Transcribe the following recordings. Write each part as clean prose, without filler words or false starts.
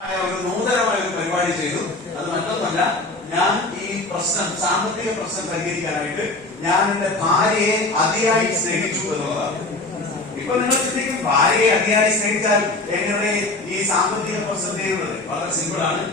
ഒരു നൂതനമായ ഒരു പരിപാടി ചെയ്തു. അത് മറ്റൊന്നല്ല, ഞാൻ ഈ പ്രശ്നം, സാമ്പത്തിക പ്രശ്നം പരിഹരിക്കാനായിട്ട് ഞാൻ എന്റെ ഭാര്യയെ അതിയായി സ്നേഹിച്ചു എന്നുള്ളതാണ്. ഇപ്പൊ നിങ്ങൾ ചിന്തിക്കും, ഭാര്യയെ അതിയായി സ്നേഹിച്ചാൽ എങ്ങനെ ഈ സാമ്പത്തിക പ്രശ്നം ചെയ്യുന്നത്? വളരെ സിമ്പിൾ ആണ്.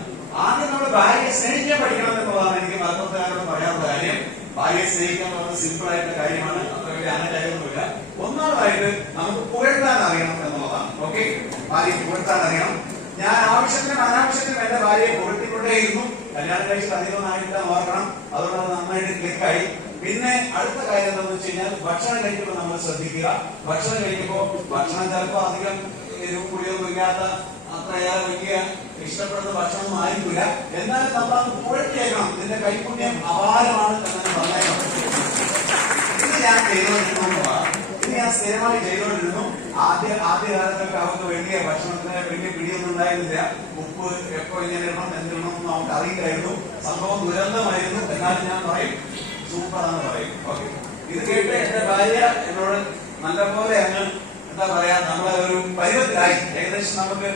ആദ്യം നമ്മൾ ഭാര്യയെ സ്നേഹിക്കാൻ പഠിക്കണം എന്നുള്ളതാണ് എനിക്ക് മലപ്പുറത്തുകാരോട് പറയാനുള്ള കാര്യം. ഭാര്യയെ സ്നേഹിക്കാൻ വളരെ സിമ്പിൾ ആയിട്ടുള്ള കാര്യമാണ്, അത്ര വലിയ അനകാര്യമൊന്നുമില്ല. ഒന്നാമതായിട്ട് നമുക്ക് പുകഴ്ത്താൻ അറിയണം എന്നുള്ളതാണ്. ഓക്കെ, ഭാര്യയെ പുകഴ്ത്താൻ അറിയണം. ഞാൻ ആവശ്യത്തിനും അനാവശ്യത്തിനും എന്റെ ഭാര്യയെ പുകഴ്ത്തിക്കൊണ്ടേയിരുന്നു. കല്യാണം കഴിച്ചിട്ട് അധികമായിട്ട് ഓർക്കണം, അതുകൊണ്ട് അത് നന്നായിട്ട് ക്ലിക്കായി. പിന്നെ അടുത്ത കാര്യം എന്താണെന്ന് വെച്ച് കഴിഞ്ഞാൽ, ഭക്ഷണം കഴിക്കുമ്പോൾ നമ്മൾ ശ്രദ്ധിക്കുക. ഭക്ഷണം കഴിക്കുമ്പോൾ ഭക്ഷണം ചിലപ്പോൾ അധികം എരിവ് പുളിയൊന്നും ഇല്ലാത്ത, അത്രയേറെ വലിയ ഇഷ്ടപ്പെടുന്ന ഭക്ഷണമൊന്നും ആയിരിക്കില്ല. എന്നാലും നമ്മളത് പുകഴ്ത്തിയേക്കണം. ഇതിന്റെ കൈപുണ്യം അപാരമാണ് എന്ന് പറഞ്ഞേക്കണം. ഇത് ഞാൻ ചെയ്തുകൊണ്ടിരുന്നതാണ്. ഇത് ഞാൻ സ്ഥിരമായി ചെയ്തുകൊണ്ടിരുന്നു. ആദ്യകാലത്തൊക്കെ അവർക്ക് വലിയ ഭക്ഷണത്തിന് വലിയ പിടിയൊന്നും ഉണ്ടായിരുന്നില്ല. ഉപ്പ് എപ്പോ ഇങ്ങനെ ഇടണം എന്തിടണം എന്ന് നമുക്ക് അറിയില്ലായിരുന്നു. സംഭവം ദുരന്തമായിരുന്നു. എന്നാലും ഞാൻ പറയും, സൂപ്പറാന്ന് പറയും. ഓക്കെ, ഇത് കേട്ട് എന്റെ ഭാര്യ എന്നോട് നല്ലപോലെ അങ്ങ് എന്താ പറയാ, നമ്മളെ ഒരു പരുവത്തിലായി. ഏകദേശം നമുക്ക്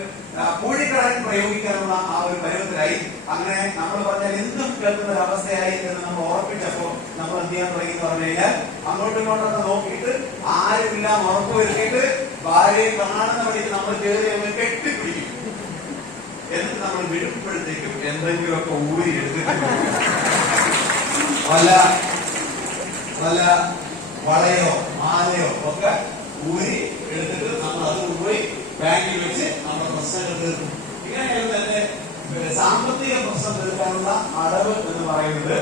പൂഴിക്കടൻ പ്രയോഗിക്കാനുള്ള ആ ഒരു പരുവത്തിലായി. അങ്ങനെ നമ്മൾ പറഞ്ഞാൽ എന്തും കേൾക്കുന്ന ഒരു അവസ്ഥയായി എന്ന് നമ്മൾ ഉറപ്പിച്ചപ്പോ നമ്മൾ എന്ത് ചെയ്യാൻ തുടങ്ങി എന്ന് പറഞ്ഞു കഴിഞ്ഞാൽ, അങ്ങോട്ടും ഇങ്ങോട്ടൊക്കെ നോക്കിയിട്ട് ആരുമില്ല ഉറപ്പ് വരുത്തിയിട്ട് ഭാര്യയെ കാണുന്ന വഴിക്ക് നമ്മൾ കയറി ഒന്ന് കെട്ടിപ്പിടിക്കും. എന്നിട്ട് നമ്മൾ വിടുമ്പോഴത്തേക്കും എന്തെങ്കിലുമൊക്കെ ഊരി എടുത്തിട്ട് വല്ല വളയോ മാലയോ ഒക്കെ ഊരി എടുത്തിട്ട് നമ്മൾ അത് പോയി ബാങ്കിൽ വെച്ച് നമ്മുടെ പ്രശ്നങ്ങൾ തീർക്കും. ഇങ്ങനെയാണ് എന്റെ സാമ്പത്തിക പ്രശ്നം തീർക്കാനുള്ള അടവ് എന്ന് പറയുന്നത്.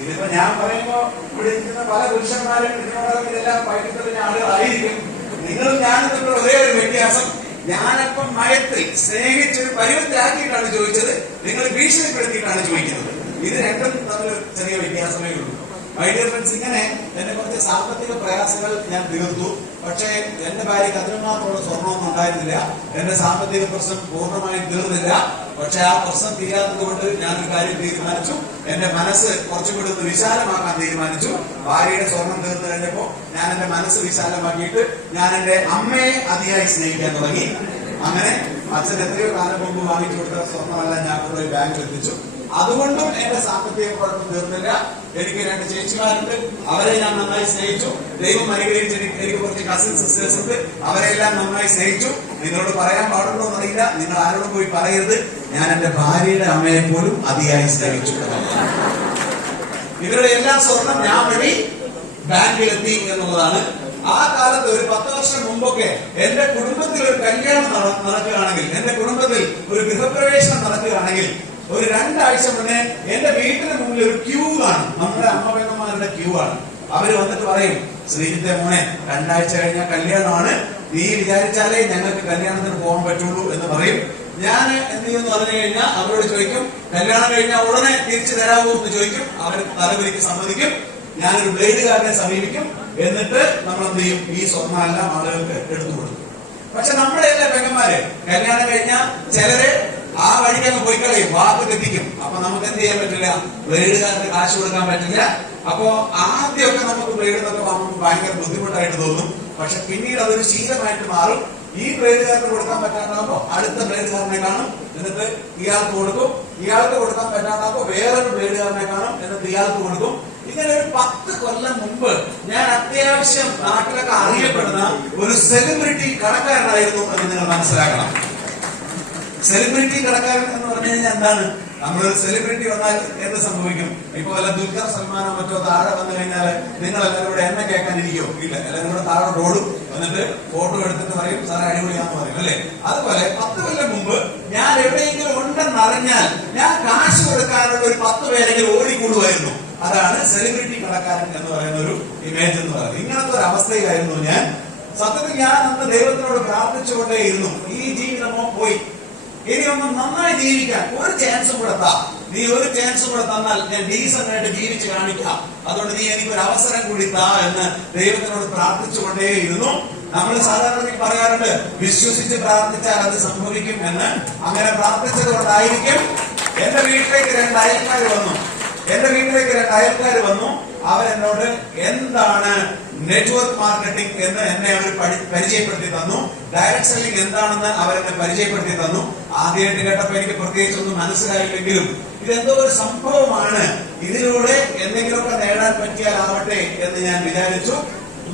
ഇതിപ്പോ ഞാൻ പറയുമ്പോ ഇവിടെ ഇരിക്കുന്ന പല പുരുഷന്മാരും ഇതിനോടൊപ്പം ഇതെല്ലാം പഠിക്കുന്ന ആളുകളായിരിക്കും. നിങ്ങളും ഞാനും തമ്മിൽ ഒരേ ഒരു വ്യത്യാസം, ഞാനപ്പം മയത്തിൽ സ്നേഹിച്ചൊരു പരുവത്തിലാക്കിയിട്ടാണ് ചോദിച്ചത്, നിങ്ങൾ ഭീഷണിപ്പെടുത്തിയിട്ടാണ് ചോദിക്കുന്നത്. ഇത് രണ്ടും തമ്മിൽ ചെറിയ വ്യത്യാസമേ ഉള്ളൂ. മൈ ഡിയർ ഫ്രണ്ട്സ്, ഇങ്ങനെ എന്റെ കുറച്ച് സാമ്പത്തിക പ്രയാസങ്ങൾ ഞാൻ തീർത്തു. പക്ഷേ എന്റെ ഭാര്യക്ക് അതിനുമാത്രമുള്ള സ്വർണ്ണമൊന്നും ഉണ്ടായിരുന്നില്ല. എന്റെ സാമ്പത്തിക പ്രശ്നം പൂർണ്ണമായും തീർന്നില്ല. പക്ഷെ ആ പ്രശ്നം തീരാത്തത് കൊണ്ട് ഞാനൊരു കാര്യം തീരുമാനിച്ചു. എന്റെ മനസ്സ് കുറച്ചും കൂടി ഒന്ന് വിശാലമാക്കാൻ തീരുമാനിച്ചു. ഭാര്യയുടെ സ്വർണം തീർന്നു കഴിഞ്ഞപ്പോ ഞാൻ എന്റെ മനസ്സ് വിശാലമാക്കിയിട്ട് ഞാൻ എന്റെ അമ്മയെ അതിയായി സ്നേഹിക്കാൻ തുടങ്ങി. അങ്ങനെ അച്ഛൻ എത്രയോ കാലം മുമ്പ് വാങ്ങിച്ചു കൊടുത്ത സ്വർണ്ണമെല്ലാം ഞാൻ കൂടെ ബാങ്കിൽ എത്തിച്ചു. അതുകൊണ്ടും എന്റെ സാമ്പത്തിക കുഴപ്പം തീർന്നില്ല. എനിക്ക് 2 ചേച്ചിമാരുണ്ട്, അവരെ ഞാൻ നന്നായി സ്നേഹിച്ചു. ദൈവം അനുഗ്രഹിച്ച് എനിക്ക് കുറച്ച് കസിൻ സിസ്റ്റേഴ്സ് ഉണ്ട്, അവരെല്ലാം നന്നായി സ്നേഹിച്ചു. നിങ്ങളോട് പറയാൻ പാടുണ്ടോ എന്നറിയില്ല, നിങ്ങൾ ആരോടും പോയി പറയരുത്, ഞാൻ എന്റെ ഭാര്യയുടെ അമ്മയെ പോലും അതിയായി സ്നേഹിച്ചു. ഇവരുടെ എല്ലാ സ്വർണം ഞാൻ വഴി ബാങ്കിലെത്തി എന്നുള്ളതാണ്. ആ കാലത്ത് ഒരു 10 വർഷം മുമ്പൊക്കെ എന്റെ കുടുംബത്തിൽ ഒരു കല്യാണം നടക്കുകയാണെങ്കിൽ, എന്റെ കുടുംബത്തിൽ ഒരു ഗൃഹപ്രവേശനം നടക്കുകയാണെങ്കിൽ, ഒരു 2 ആഴ്ച മുന്നേ എന്റെ വീട്ടിന് മുന്നിൽ ഒരു ക്യൂ ആണ്. നമ്മുടെ അമ്മപെങ്ങന്മാരുടെ ക്യൂ ആണ്. അവര് വന്നിട്ട് പറയും, ശ്രീജിത്തെ മോനെ, 2 ആഴ്ച കഴിഞ്ഞാൽ കല്യാണമാണ്, നീ വിചാരിച്ചാലേ ഞങ്ങൾക്ക് കല്യാണത്തിന് പോകാൻ പറ്റുള്ളൂ എന്ന് പറയും. ഞാൻ എന്ത് ചെയ്യുമെന്ന് പറഞ്ഞു കഴിഞ്ഞാൽ അവരോട് ചോദിക്കും, കല്യാണം കഴിഞ്ഞാൽ ഉടനെ തിരിച്ചു തരാമോ എന്ന് ചോദിക്കും. അവർ തലവലിക്ക് സമ്മതിക്കും. ഞാനൊരു ബ്ലേഡുകാരനെ സമീപിക്കും. എന്നിട്ട് നമ്മൾ എന്ത് ചെയ്യും, ഈ സ്വർണ്ണമെല്ലാം ആളുകൾക്ക് എടുത്തു കൊടുക്കും. പക്ഷെ നമ്മുടെ എല്ലാ പെങ്ങന്മാര് കല്യാണം കഴിഞ്ഞാൽ ചിലര് ആ വഴിക്ക് അങ്ങ് പോയി കളയും, വാക്ക് തെറ്റിക്കും. അപ്പൊ നമുക്ക് എന്ത് ചെയ്യാൻ പറ്റില്ല, ബ്ലേഡുകാർക്ക് കാശ് കൊടുക്കാൻ പറ്റില്ല. അപ്പോ ആദ്യമൊക്കെ നമുക്ക് ബ്ലേഡിനൊക്കെ ഭയങ്കര ബുദ്ധിമുട്ടായിട്ട് തോന്നും. പക്ഷെ പിന്നീട് അതൊരു ശീലമായിട്ട് മാറും. ഈ ബ്ലേഡുകാർക്ക് കൊടുക്കാൻ പറ്റാണ്ടാകുമ്പോ അടുത്ത ബ്ലേഡുകാരനെ കാണും, എന്നിട്ട് ഇയാൾക്ക് കൊടുക്കും. ഇയാൾക്ക് കൊടുക്കാൻ പറ്റാണ്ടാകുമ്പോ വേറൊരു ബ്ലേഡുകാരനെ കാണും, എന്നിട്ട് ഇയാൾക്ക് കൊടുക്കും. ഇങ്ങനെ ഒരു 10 കൊല്ലം മുമ്പ് ഞാൻ അത്യാവശ്യം നാട്ടിലൊക്കെ അറിയപ്പെടുന്ന ഒരു സെലിബ്രിറ്റി കടക്കാരനായിരുന്നു എന്ന് നിങ്ങൾ മനസ്സിലാക്കണം. സെലിബ്രിറ്റി കടക്കാരൻ എന്ന് പറഞ്ഞു കഴിഞ്ഞാൽ എന്താണ്? നമ്മളൊരു സെലിബ്രിറ്റി വന്നാൽ എന്ത് സംഭവിക്കും? ഇപ്പൊ വല്ല ദുൽഖർ സൽമാനോ മറ്റോ താഴെ വന്നു കഴിഞ്ഞാൽ നിങ്ങൾ എല്ലാവരും കൂടെ എണ്ണ കേൾക്കാനിരിക്കോ? ഇല്ല, എല്ലാവരും കൂടെ താഴെ ഓടും. എന്നിട്ട് ഫോട്ടോ എടുത്തിട്ട് പറയും, സാറേ അടിപൊളിയാന്ന് പറയും, അല്ലെ? അതുപോലെ 10 കൊല്ലം മുമ്പ് ഞാൻ എവിടെയെങ്കിലും ഉണ്ടെന്നറിഞ്ഞാൽ ഞാൻ കാശ് കൊടുക്കാനുള്ള ഒരു 10 പേരെങ്കിലും ഓടിക്കൂടുമായിരുന്നു. അതാണ് സെലിബ്രിറ്റി കടക്കാരൻ എന്ന് പറയുന്ന ഒരു ഇമേജ് എന്ന് പറയുന്നത്. ഇങ്ങനത്തെ ഒരു അവസ്ഥയിലായിരുന്നു ഞാൻ. സത്യത്തിൽ ഞാൻ അന്ന് ദൈവത്തിനോട് പ്രാർത്ഥിച്ചുകൊണ്ടേയിരുന്നു, ഈ ജീവിതമോ പോയി, ഇനി ഒന്ന് നന്നായി ജീവിക്കാൻ ഒരു ചാൻസും കൂടെ താ. നീ ഒരു ചാൻസും കൂടെ തന്നാൽ ഞാൻ ഡീസന്റ് ആയിട്ട് ജീവിച്ച് കാണിക്കാം. അതുകൊണ്ട് നീ എനിക്കൊരു അവസരം കൂടി താ എന്ന് ദൈവത്തിനോട് പ്രാർത്ഥിച്ചുകൊണ്ടേയിരുന്നു. നമ്മൾ സാധാരണ പറയാറുണ്ട്, വിശ്വസിച്ച് പ്രാർത്ഥിച്ചാൽ അത് സംഭവിക്കും എന്ന്. അങ്ങനെ പ്രാർത്ഥിച്ചത് കൊണ്ടായിരിക്കും എന്റെ വീട്ടിലേക്ക് 2 അയൽക്കാർ വന്നു. അവരെന്നോട് എന്താണ് നെറ്റ്വർക്ക് മാർക്കറ്റിംഗ് എന്ന് എന്നെ അവർ പരിചയപ്പെടുത്തി തന്നു. ഡയറക്ട് സെല്ലിംഗ് എന്താണെന്ന് അവരെന്നെ പരിചയപ്പെടുത്തി തന്നു. ആദ്യമായിട്ട് കേട്ടപ്പോൾ എനിക്ക് പ്രത്യേകിച്ചൊന്നും മനസ്സിലായില്ലെങ്കിലും ഇതെന്തോ ഒരു സംഭവമാണ്, ഇതിലൂടെ എന്തെങ്കിലുമൊക്കെ നേടാൻ പറ്റിയാലാവട്ടെ എന്ന് ഞാൻ വിചാരിച്ചു.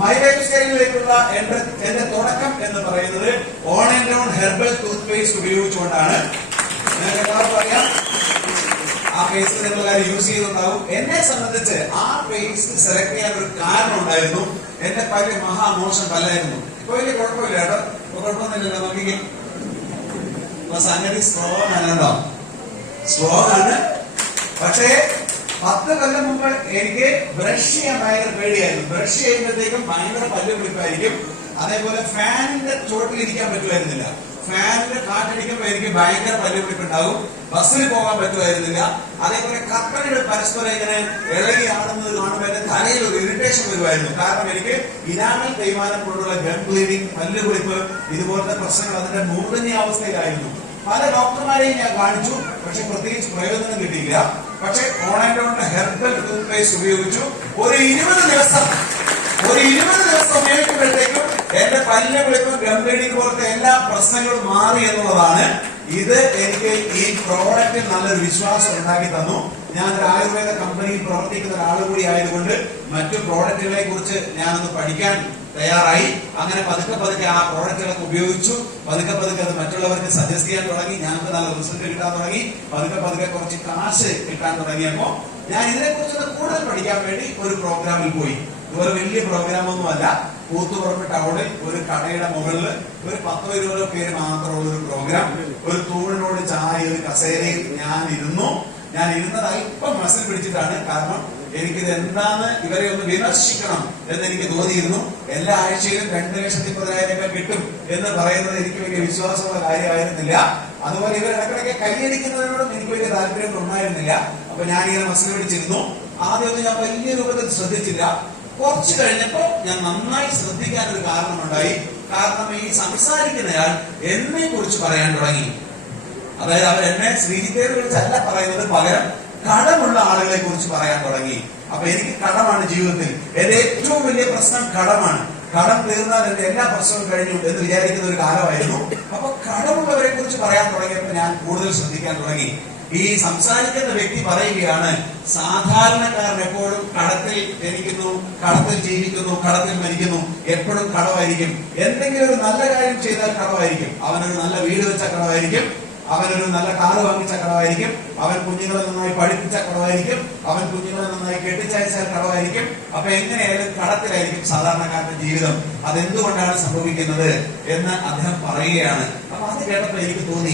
മൈ ലൈഫ് സ്റ്റൈലിലേക്കുള്ള എന്റെ തുടക്കം എന്ന് പറയുന്നത് on and on herbal toothpaste ഉപയോഗിച്ചുകൊണ്ടാണ്. നിങ്ങൾക്ക് എല്ലാവർക്കും അറിയാം, ആ പേസ്റ്റ് നിങ്ങൾ എല്ലാവരും യൂസ് ചെയ്തിട്ടുണ്ടാവും. എന്നെ സംബന്ധിച്ച് ആ പേസ്റ്റ് സെലക്ട് ചെയ്യാൻ ഒരു കാരണം ഉണ്ടായിരുന്നു. എന്റെ പല്ല് മഹാമോശം പല്ലായിരുന്നു. ഇപ്പൊ വലിയ കുഴപ്പമില്ല കേട്ടോ, കുഴപ്പമൊന്നുമില്ലല്ലോ. നോക്കിക്കേ, സംഗതി സ്ട്രോങ് ആണ് കേട്ടോ, സ്ട്രോങ് ആണ്. പക്ഷേ 10 കൊല്ലം മുമ്പ് എനിക്ക് ബ്രഷ് ചെയ്യാൻ ഭയങ്കര പേടിയായിരുന്നു. ബ്രഷ് ചെയ്യുമ്പോഴത്തേക്കും ഭയങ്കര പല്ല് പിടിപ്പായിരിക്കും. അതേപോലെ ഫാനിന്റെ ചുവട്ടിലിരിക്കാൻ പറ്റുമായിരുന്നില്ല. ഫാനിന്റെ കാറ്റടിക്കുമ്പോൾ എനിക്ക് ഭയങ്കര പല്ല് പിടിപ്പുണ്ടാവും. ബസ്സിൽ പോകാൻ പറ്റുമായിരുന്നില്ല. അതേപോലെ കർട്ടനുകൾ പരസ്പരം ഇങ്ങനെ ഇളകി ആടുന്നത് കാണുമ്പോൾ എന്റെ തലയിൽ ഒരു ഇറിറ്റേഷൻ വരുമായിരുന്നു. കാരണം എനിക്ക് ഇനാമൽ തേയ്മാനം കൊണ്ടുള്ള ഗം ബ്ലീഡിംഗ്, പല്ല് പിടിപ്പ്, ഇതുപോലത്തെ പ്രശ്നങ്ങൾ അതിന്റെ മൂർധന്യ അവസ്ഥയിലായിരുന്നു. പല ഡോക്ടർമാരെയും ഞാൻ കാണിച്ചു, പക്ഷെ പ്രത്യേകിച്ച് പ്രയോജനം കിട്ടിയില്ല. പക്ഷെ on and on herbal tooth paste ഉപയോഗിച്ചു. ഒരു 20 ദിവസം ഉപയോഗിക്കുമ്പോഴത്തേക്കും എന്റെ പല്ല് പിടിപ്പ്, ഗം ബ്ലീഡിംഗ് പോലത്തെ എല്ലാ പ്രശ്നങ്ങളും മാറി എന്നുള്ളതാണ്. ഇത് എനിക്ക് ഈ പ്രോഡക്റ്റിൽ നല്ലൊരു വിശ്വാസം ഉണ്ടാക്കി തന്നു. ഞാൻ ഒരു ആയുർവേദ കമ്പനിയിൽ പ്രവർത്തിക്കുന്ന ഒരാൾ കൂടി ആയതുകൊണ്ട് മറ്റു പ്രോഡക്റ്റുകളെ കുറിച്ച് ഞാനൊന്ന് പഠിക്കാൻ തയ്യാറായി. അങ്ങനെ പതുക്കെ ആ പ്രോഡക്റ്റുകളൊക്കെ ഉപയോഗിച്ചു. പതുക്കെ അത് മറ്റുള്ളവർക്ക് സജസ്റ്റ് ചെയ്യാൻ തുടങ്ങി. ഞങ്ങൾക്ക് നല്ല റിസൾട്ട് കിട്ടാൻ തുടങ്ങി. പതുക്കെ കുറച്ച് കാശ് കിട്ടാൻ തുടങ്ങിയപ്പോ ഞാൻ ഇതിനെക്കുറിച്ച് കൂടുതൽ പഠിക്കാൻ വേണ്ടി ഒരു പ്രോഗ്രാമിൽ പോയി. ഇതുപോലെ വലിയ പ്രോഗ്രാം ഒന്നും അല്ല. കൂത്തുപറമ്പ് ടൗണിൽ ഒരു കടയുടെ മുകളിൽ ഒരു 10-20 പേര് മാത്രമുള്ള ഒരു പ്രോഗ്രാം. ഒരു തൂണിനോട് ചാരി ഒരു കസേരയിൽ ഞാൻ ഇരുന്നത് അല്പം മസിൽ പിടിച്ചിട്ടാണ്. കാരണം എനിക്കിത് എന്താന്ന് ഇവരെ ഒന്ന് വിമർശിക്കണം എന്ന് എനിക്ക് തോന്നിയിരുന്നു. എല്ലാ ആഴ്ചയിലും 2,10,000 കിട്ടും എന്ന് പറയുന്നത് എനിക്ക് വലിയ വിശ്വാസമുള്ള കാര്യമായിരുന്നില്ല. അതുപോലെ ഇവർ ഇടയ്ക്കിടയ്ക്ക് കൈയടിക്കുന്നതിനോടും എനിക്ക് വലിയ താല്പര്യം ഉണ്ടായിരുന്നില്ല. അപ്പൊ ഞാനിങ്ങനെ മസിൽ പിടിച്ചിരുന്നു. ആദ്യമൊന്നും ഞാൻ വലിയ രൂപത്തിൽ ശ്രദ്ധിച്ചില്ല. കുറച്ച് കഴിഞ്ഞപ്പോ ഞാൻ നന്നായി ശ്രദ്ധിക്കാൻ ഒരു കാരണമുണ്ടായി. കാരണം ഈ സംസാരിക്കുന്നയാൾ എന്നെ കുറിച്ച് പറയാൻ തുടങ്ങി. അതായത് അവർ എന്നെ ശ്രീജിത്തിനെ കുറിച്ചല്ല പറയുന്നത്, പകരം കടമുള്ള ആളുകളെ കുറിച്ച് പറയാൻ തുടങ്ങി. അപ്പൊ എനിക്ക് കടമാണ് ജീവിതത്തിൽ. എന്റെ ഏറ്റവും വലിയ പ്രശ്നം കടമാണ്. കടം തീർന്നാൽ എന്റെ എല്ലാ പ്രശ്നവും കഴിഞ്ഞു എന്ന് വിചാരിക്കുന്ന ഒരു കാലമായിരുന്നു. അപ്പൊ കടമുള്ളവരെ കുറിച്ച് പറയാൻ തുടങ്ങിയപ്പോൾ ഞാൻ കൂടുതൽ ശ്രദ്ധിക്കാൻ തുടങ്ങി. ഈ സംസാരിക്കുന്ന വ്യക്തി പറയുകയാണ്, സാധാരണക്കാരൻ എപ്പോഴും കടത്തിൽ ജനിക്കുന്നു, കടത്തിൽ ജീവിക്കുന്നു, കടത്തിൽ മരിക്കുന്നു, എപ്പോഴും കടമായിരിക്കും. എന്തെങ്കിലും ഒരു നല്ല കാര്യം ചെയ്താൽ കടമായിരിക്കും. അവനൊരു നല്ല വീട് വെച്ച കടമായിരിക്കും, അവനൊരു നല്ല കാറ് വാങ്ങിച്ച കടമായിരിക്കും, അവൻ കുഞ്ഞുങ്ങളെ നന്നായി പഠിപ്പിച്ച കടമായിരിക്കും, അവൻ കുഞ്ഞുങ്ങളെ നന്നായി കെട്ടിച്ചയച്ചാൽ കടമായിരിക്കും. അപ്പൊ എങ്ങനെയായാലും കടത്തിലായിരിക്കും സാധാരണക്കാരന്റെ ജീവിതം. അതെന്തുകൊണ്ടാണ് സംഭവിക്കുന്നത് എന്ന് അദ്ദേഹം പറയുകയാണ്. അപ്പൊ അത് കേട്ടപ്പോ എനിക്ക് തോന്നി,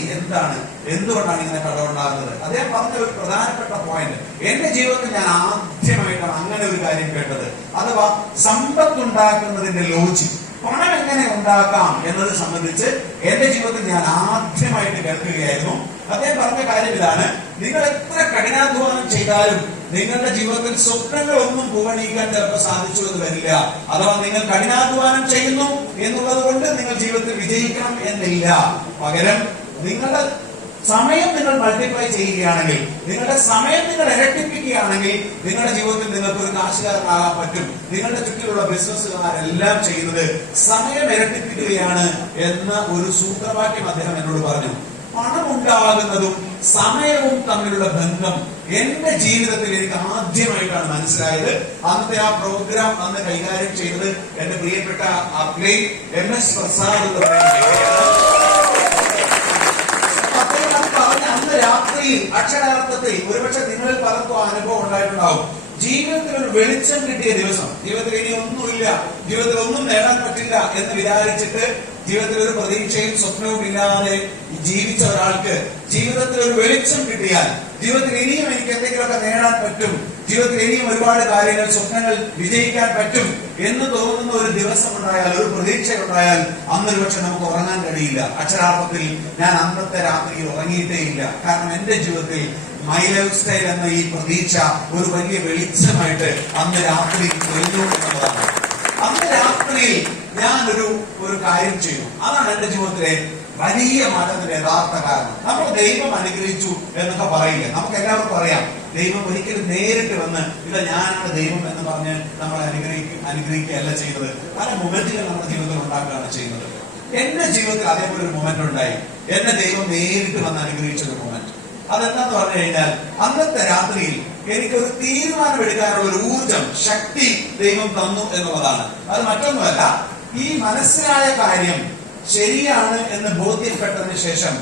എന്തുകൊണ്ടാണ് ഇങ്ങനെ കടമുണ്ടാകുന്നത്? അദ്ദേഹം പറഞ്ഞ ഒരു പ്രധാനപ്പെട്ട പോയിന്റ്, എന്റെ ജീവിതത്തിൽ ഞാൻ ആദ്യമായിട്ടാണ് അങ്ങനെ ഒരു കാര്യം കേട്ടത്. അഥവാ സമ്പത്തുണ്ടാക്കുന്നതിന്റെ ലോജിക്, പണം എങ്ങനെ ഉണ്ടാക്കാം എന്നത് സംബന്ധിച്ച് എന്റെ ജീവിതത്തിൽ ഞാൻ ആദ്യമായിട്ട് കേൾക്കുകയായിരുന്നു. അദ്ദേഹം പറഞ്ഞ കാര്യം ഇതാണ്: നിങ്ങൾ എത്ര കഠിനാധ്വാനം ചെയ്താലും നിങ്ങളുടെ ജീവിതത്തിൽ സ്വപ്നങ്ങളൊന്നും പൂവണിയിക്കാൻ ചിലപ്പോൾ സാധിച്ചു എന്ന് വരില്ല. അഥവാ നിങ്ങൾ കഠിനാധ്വാനം ചെയ്യുന്നു എന്നുള്ളത് കൊണ്ട് നിങ്ങൾ ജീവിതത്തിൽ വിജയിക്കണം എന്നില്ല. പകരം നിങ്ങളുടെ സമയം നിങ്ങൾ മൾട്ടിപ്ലൈ ചെയ്യുകയാണെങ്കിൽ, നിങ്ങളുടെ സമയം നിങ്ങൾ ഇരട്ടിപ്പിക്കുകയാണെങ്കിൽ നിങ്ങളുടെ ജീവിതത്തിൽ നിങ്ങൾക്ക് ഒരു കാശുകാരനാകാൻ പറ്റും. നിങ്ങളുടെ ചുറ്റിലുള്ള ബിസിനസ്സുകാരെല്ലാം ചെയ്യുന്നത് സമയം ഇരട്ടിപ്പിക്കുകയാണ് എന്ന ഒരു സൂത്രവാക്യം അദ്ദേഹം എന്നോട് പറഞ്ഞു. പണം ഉണ്ടാകുന്നതും സമയവും തമ്മിലുള്ള ബന്ധം എന്റെ ജീവിതത്തിൽ എനിക്ക് ആദ്യമായിട്ടാണ് മനസ്സിലായത്. അന്നത്തെ ആ പ്രോഗ്രാം അന്ന് കൈകാര്യം ചെയ്തത് എന്റെ പ്രിയപ്പെട്ട അപ്ലൈൻ MS പ്രസാദ് എന്ന് പറയുന്ന രാത്രിയിൽ അക്ഷരാർത്ഥത്തിൽ ഒരുപക്ഷെ നിങ്ങളിൽ പലർക്കും അനുഭവം ഉണ്ടായിട്ടുണ്ടാവും. ജീവിതത്തിൽ ഒരു വെളിച്ചം കിട്ടിയ ദിവസം, ജീവിതത്തിൽ ഇനി ഒന്നുമില്ല, ജീവിതത്തിൽ ഒന്നും നേടാൻ പറ്റില്ല എന്ന് വിചാരിച്ചിട്ട് ജീവിതത്തിൽ ഒരു പ്രതീക്ഷയും സ്വപ്നവും ഇല്ലാതെ ജീവിച്ച ഒരാൾക്ക് ജീവിതത്തിൽ ഒരു വെളിച്ചം കിട്ടിയാൽ, ജീവിതത്തിൽ ഇനിയും എനിക്ക് എന്തെങ്കിലുമൊക്കെ നേടാൻ പറ്റും, ജീവിതത്തിൽ ഇനിയും ഒരുപാട് കാര്യങ്ങൾ, സ്വപ്നങ്ങൾ വിജയിക്കാൻ പറ്റും എന്ന് തോന്നുന്ന ഒരു ദിവസം ഉണ്ടായാൽ, ഒരു പ്രതീക്ഷ ഉണ്ടായാൽ, അന്നൊരു പക്ഷെ നമുക്ക് ഉറങ്ങാൻ കഴിയില്ല. അക്ഷരാർത്ഥത്തിൽ ഞാൻ അന്നത്തെ രാത്രിയിൽ ഉറങ്ങിയിട്ടേ ഇല്ല. കാരണം എന്റെ ജീവിതത്തിൽ മൈ ലൈഫ് സ്റ്റൈൽ എന്ന ഈ പ്രതീക്ഷ ഒരു വലിയ വെളിച്ചമായിട്ട് അന്ന് രാത്രി തെളിഞ്ഞു എന്നുള്ളതാണ്. അന്ന് രാത്രിയിൽ ഞാൻ ഒരു കാര്യം ചെയ്തു. അതാണ് എന്റെ ജീവിതത്തിലെ വലിയ മാറ്റത്തിന്റെ യഥാർത്ഥ കാരണം. നമ്മൾ ദൈവം അനുഗ്രഹിച്ചു എന്നൊക്കെ പറയില്ലേ, നമുക്ക് എല്ലാവർക്കും അറിയാം. ദൈവം ഒരിക്കലും നേരിട്ട് വന്ന് ഇത് ഞാനാണ് ദൈവം എന്ന് പറഞ്ഞ് നമ്മളെ അനുഗ്രഹിക്കുകയല്ല ചെയ്യുന്നത്. പല മൊമെന്റുകൾ നമ്മുടെ ജീവിതത്തിൽ ഉണ്ടാക്കുകയാണ് ചെയ്യുന്നത്. എന്റെ ജീവിതത്തിൽ അതേപോലെ ഒരു മൊമെന്റ് ഉണ്ടായി. എന്നെ ദൈവം നേരിട്ട് വന്ന് അനുഗ്രഹിച്ചൊരു മൊമെന്റ്. അതെന്താന്ന് പറഞ്ഞു കഴിഞ്ഞാൽ, അന്നത്തെ രാത്രിയിൽ എനിക്കൊരു തീരുമാനം എടുക്കാനുള്ള ഒരു ഊർജം, ശക്തി ദൈവം തന്നു എന്നുള്ളതാണ്. അത് മറ്റൊന്നുമല്ല, ഈ മനസ്സിലായ കാര്യം ശരിയാണ് എന്ന് ബോധ്യപ്പെട്ടതിന് ശേഷം